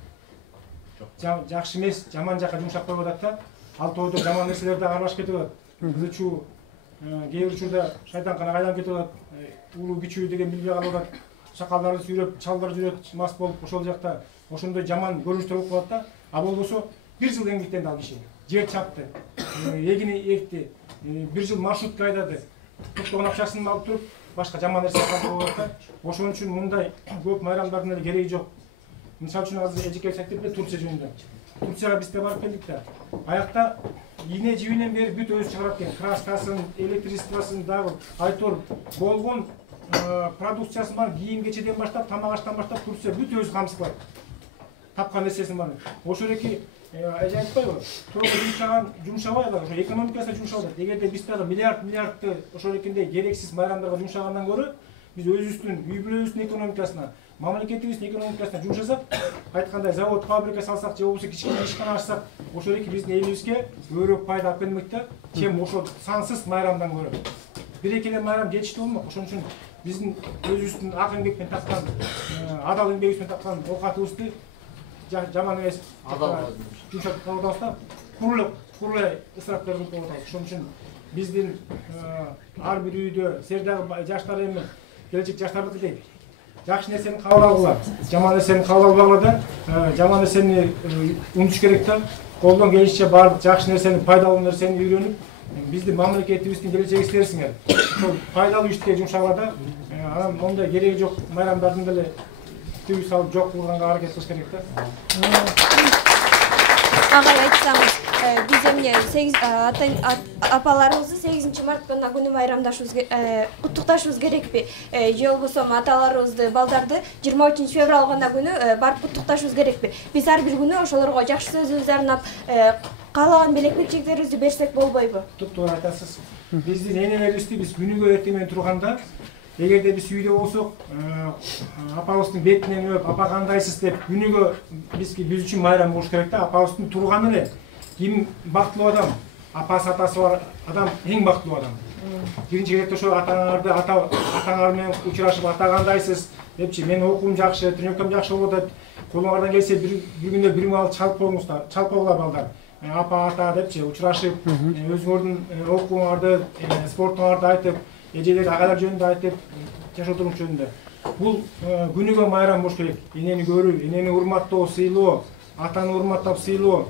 жакшы эмес, жаман жакка жумшап коюп атат да. Ал тойдо жаман нерселер да аралашып кетип атат. Кызычуу, кээ бир учурда шайтанкана кайдан кетип атат, улуу кичүү деген билбей калып атат. Сакалдарды сүйрөп, чалдар жүрөт, мас болуп ошол жакта ошондой жаман көрүнүштөр болуп калат да. А болбосо бир жыл эмгектенди ал киши. Жер чапты, эгини экти, бир жыл маршрутка айдады. Токтогон акчасын алып туруп, башка жаман нерсе кылып атат да. Ошон үчүн мындай көп майрамдардын эле кереги жок. Мисалы үчүн азыр эжекебиз айтып кетти Турция жөнүндө. Турцияга биз барып келдик да. Аякта ийне жибинен бери бүт өзү чыгарат экен. Краскасын, электричествосын дагы айтор болгон продукциясын бар, кийим кечеден баштап, тамак аштан баштап Турция бүт өзү камсыздап. Тапкан нерсесин бар. Ошол эки эже айтпайбы? Тойго жумшабай да, ошо экономикасына жумшалат. Эгерде биз дагы миллиардты ошол экиндей керексиз майрамдарга жумшагандан көрө, биз өзүбүздүн үй бүлөбүздүн экономикасына, мамлекетибиздин экономикасына жумшасак, айткандай завод, фабрика салсак, же болбосо кичине ишкана ачсак, ошол эки биздин элибизге көбүрөөк пайда алып келмек да, чем ошол сансыз майрамдан көрө. Бир экеле майрам жетиштүү болмок. Ошон үчүн биздин өзүбүздүн ак эмгекпен тапкан, адал эмгегибизден тапкан оокатыбызды жаман эмес жумшап калабыз да, курулай ысырап берип атабыз. Ошон үчүн биздин ар бир үйдө сер дагы жаштар эми келечек жаштардыкыдей жакшы нерсени кабыл алгыла, жаман нерсени кабыл албагыла да, жаман нерсени унутуш керек да. Колдон келишинче баардык жакшы нерсени, пайдалуу нерсени үйрөнүп, биздин мамлекетибиздин келечеги силерсиңер. Ошол пайдалуу ишке жумшагыла да. Анан мондай кереги жок майрамдардын деле түйүп салып жок кылганга аракет кылыш керек да. Агай айтсаңыз, биз эмне апаларыбызды 8 март күнү майрамдашыбыз, куттукташыбыз керекпи? Же болбосо аталарыбызды, балдарды 23 февраль күнү барып куттукташыбыз керекпи? Биз ар бир күнү ошолорго жакшы сөзүбүздү арнап, каалаган белек-белчектерибизди берсек болбойбу? Туптуура айтасыз. Биздин энелерибизди биз күнүгө эртең менен турганда, эгерде биз үйдө болсок, апабыздын бетинен өп, апа кандайсыз деп күнүгө биз үчүн майрам болуш керек да. Апабыздын турганы эле ким бактылуу адам, апасы атасы бар адам эң бактылуу адам. Биринчи кезекте ошо атаңар менен учурашып, ата кандайсыз депчи, мен окуум жакшы, тренировкам жакшы болуп атат, колуңардан келсе бир күндө бир мал чалып коюңуздар, чалып койгула балдар. Апа ата депчи учурашып, өзүңөрдүн окууңарды, спортуңарды айтып, эжелер агалар жөнүндө айтып, жашоо турмуш жөнүндө. Бул күнүгө майрам болуш керек. Энени көрүү, энени урматтоо, сыйлоо, атаны урматтап сыйлоо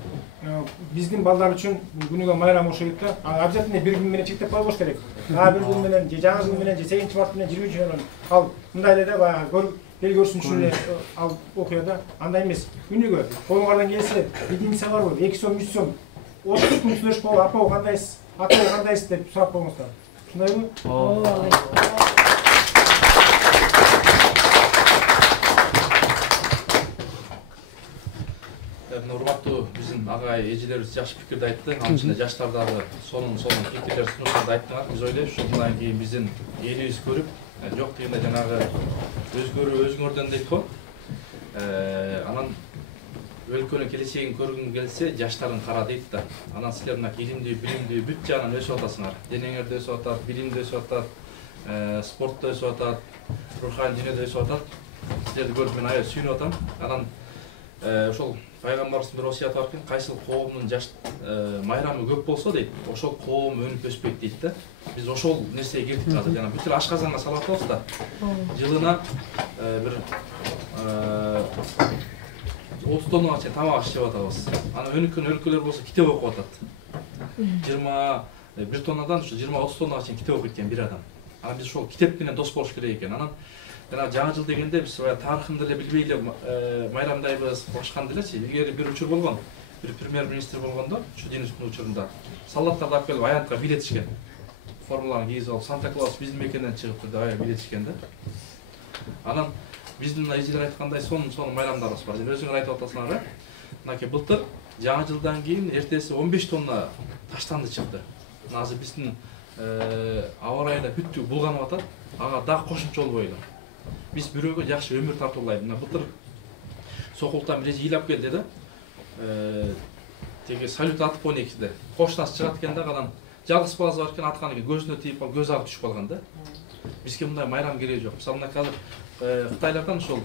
биздин балдар үчүн күнүгө майрам болуш керек да. Обязательно бир күн менен чектеп койбош керек. Бир күн менен, же жаңы жыл менен, же 8 март менен, 20 февраль. Ал мындай эле да, баягы эл көрсүн үчүн эле ал окуя да. Андай эмес. Күнүгө колуңардан келсе, единица барбы, 2 сом, 3 сом. 30 күн сүйлөшүп коюп, апа кандайсыз, ата кандайсыз деп сурап коюңуздар. Шундайбы? Урматтуу биздин агай эжелерибиз жакшы пикирди айтты. Анын ичинде жаштар дагы сонун пикирлер сунуштарды айттыңар. Биз ойлойбуз ушундан кийин биздин элибиз көрүп, жок дегенде жанагы өзгөрүү өзүңөрдөн дейт го. Анан өлкөнүн келечегин көргүң келсе, жаштарын кара дейт да. Анан силер мына илимдүү, билимдүү бүт жагынан өсүп атасыңар. Денеңер да өсүп атат, билим да өсүп атат, спорт да өсүп атат, руханий дүйнө да өсүп атат. Силерди көрүп мен аябай сүйүнүп атам. Анан ошол пайгамбарыбыздын бир осуяты бар экен, кайсыл коомдун жаш майрамы көп болсо дейт, ошол коом өнүп өспөйт дейт да. Биз ошол нерсеге келдик азыр. Жана бүт эле ашказанга салып атабыз да. Жылына бир 30 тоннага чейин тамак аш жеп атабыз. Анан өнүккөн өлкөлөр болсо китеп окуп атат. 21 тоннадан ушу 20-30 тоннага чейин китеп окуйт экен бир адам. Анан биз ошол китеп менен дос болуш керек экен. Анан жана жаңы жыл дегенде биз тарыхын деле билбей эле майрамдайбыз, кошкан делечи. Илгери бир учур болгон, бир премьер-министр болгондо, ушу Денисовдун учурунда солдаттарды алып келип аянтка билетишкен. Формуланы кийип алып, Санта-Клаус биздин мекенден чыгып турду, ая билетишкен да. Анан биздин мына эжелер айткандай сонун майрамдарыбыз бар. Өзүңөр айтып атасыңар, мынакей былтыр жаңы жылдан кийин эртеси 15 тонна таштанды чыкты. Азыр биздин аба ырайда бүттү булганып атат. Ага дагы кошумча болбойлу. Биз бирөөгө жакшы өмүр тартуулайбыз. Мына былтыр Сокултан бир ыйлап келди да. Теги салют атып 12-де. Кошунасы чыгат экен да, кадан жалгыз баласы бар экен, аткан экен, көзүнө тийип калып, көз агы түшүп калган да. Бизге мындай майрам кереги жок. Мисалы мына азыр Кытайлардан ошол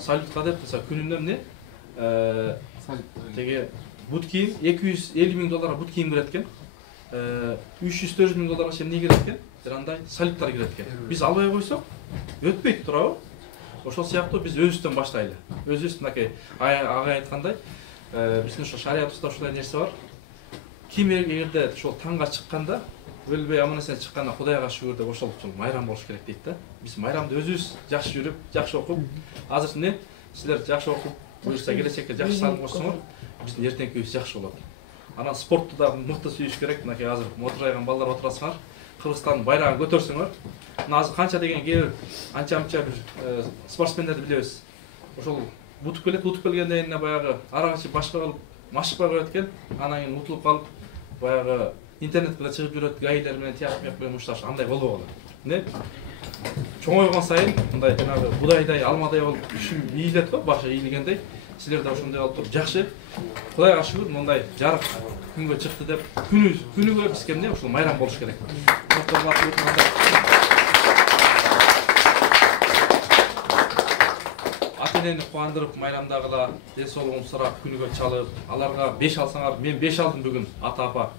салютка деп мисалы күнүнө эмне теги бут кийим $250,000 бут кийим кирет экен. $300-400,000 чейин эмне кирет экен? Жандай салюттар кирет экен. Биз албай койсок өтпөйт туурабы? Ошол сыяктуу биз өзүбүздөн баштайлы. Өзүбүз мынакей ага айткандай, биздин ошо шариятыбызда ушундай нерсе бар. Ким эгерде ошол таңга чыкканда, өлбөй аман-эсен чыкканда Кудайга шүгүр деп ошол үчүн майрам болуш керек дейт да. Биз майрамды өзүбүз жакшы жүрүп, жакшы окуп, азыр эмне силер жакшы окуп, буюрса келечекке жакшы салым кошсоңор, биздин эртеңки күнүбүз жакшы болот. Анан спортты да мыкты сүйүш керек. Мынакей азыр мотурайган балдар отурасыңар, Кыргызстандын байрагын көтөрсөңөр. Мына азыр канча деген кээ анча-мынча бир спортсмендерди билебиз. Ошол утуп келгенден кийин баягы арак ичип башка кылып, машыкпай коет экен. Анан кийин утулуп калып, баягы интернетке чыгып жүрөт, гаилер менен тияк менен ушташ, андай болбогула. Эмне? Чоңойгон сайын мындай жанагы будайдай, алмадай болуп ийилет го, башы ийилгендей. Силер да ошондой алып туруп жакшы. Кудайга шүгүр, мындай жарык күнгө чыкты деп, күнүгө бизге эмне ушул майрам болуш керек. Ата-энени кубандырып майрамдагыла, ден соолугун сурап, күнүгө чалып, аларга 5 алсаңар, мен 5 алдым бүгүн, ата-апа.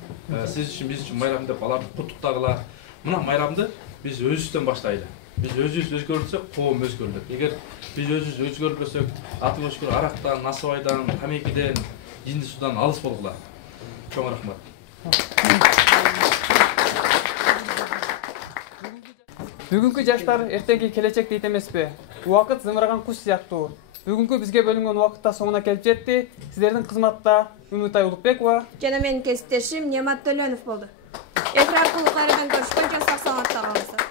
Сиз үчүн, биз үчүн майрам деп аларды куттуктагыла. Мына майрамды биз өзүбүздөн баштайлы. Биз өзүбүз өзгөрсөк, коом өзгөрүлөт. Эгер биз өзүбүз өзгөрбөсөк, аты көчкүр арактан, насыбайдан, тамекиден, жинди судан алыс болгула. Чоң рахмат. Бүгүнкү жаштар эртеңки келечек дейт эмеспи? Убакыт зымыраган куш сыяктуу. Бүгүнкү бизге бөлүнгөн убакытта соңуна келип жетти. Сиздердин кызматта Үмүтай Улукбекова жана менин кесиптешим Немат Төлөнов болду. Эфир аркылуу кайрадан көрүшкөнчө сак саламатта калыңыздар.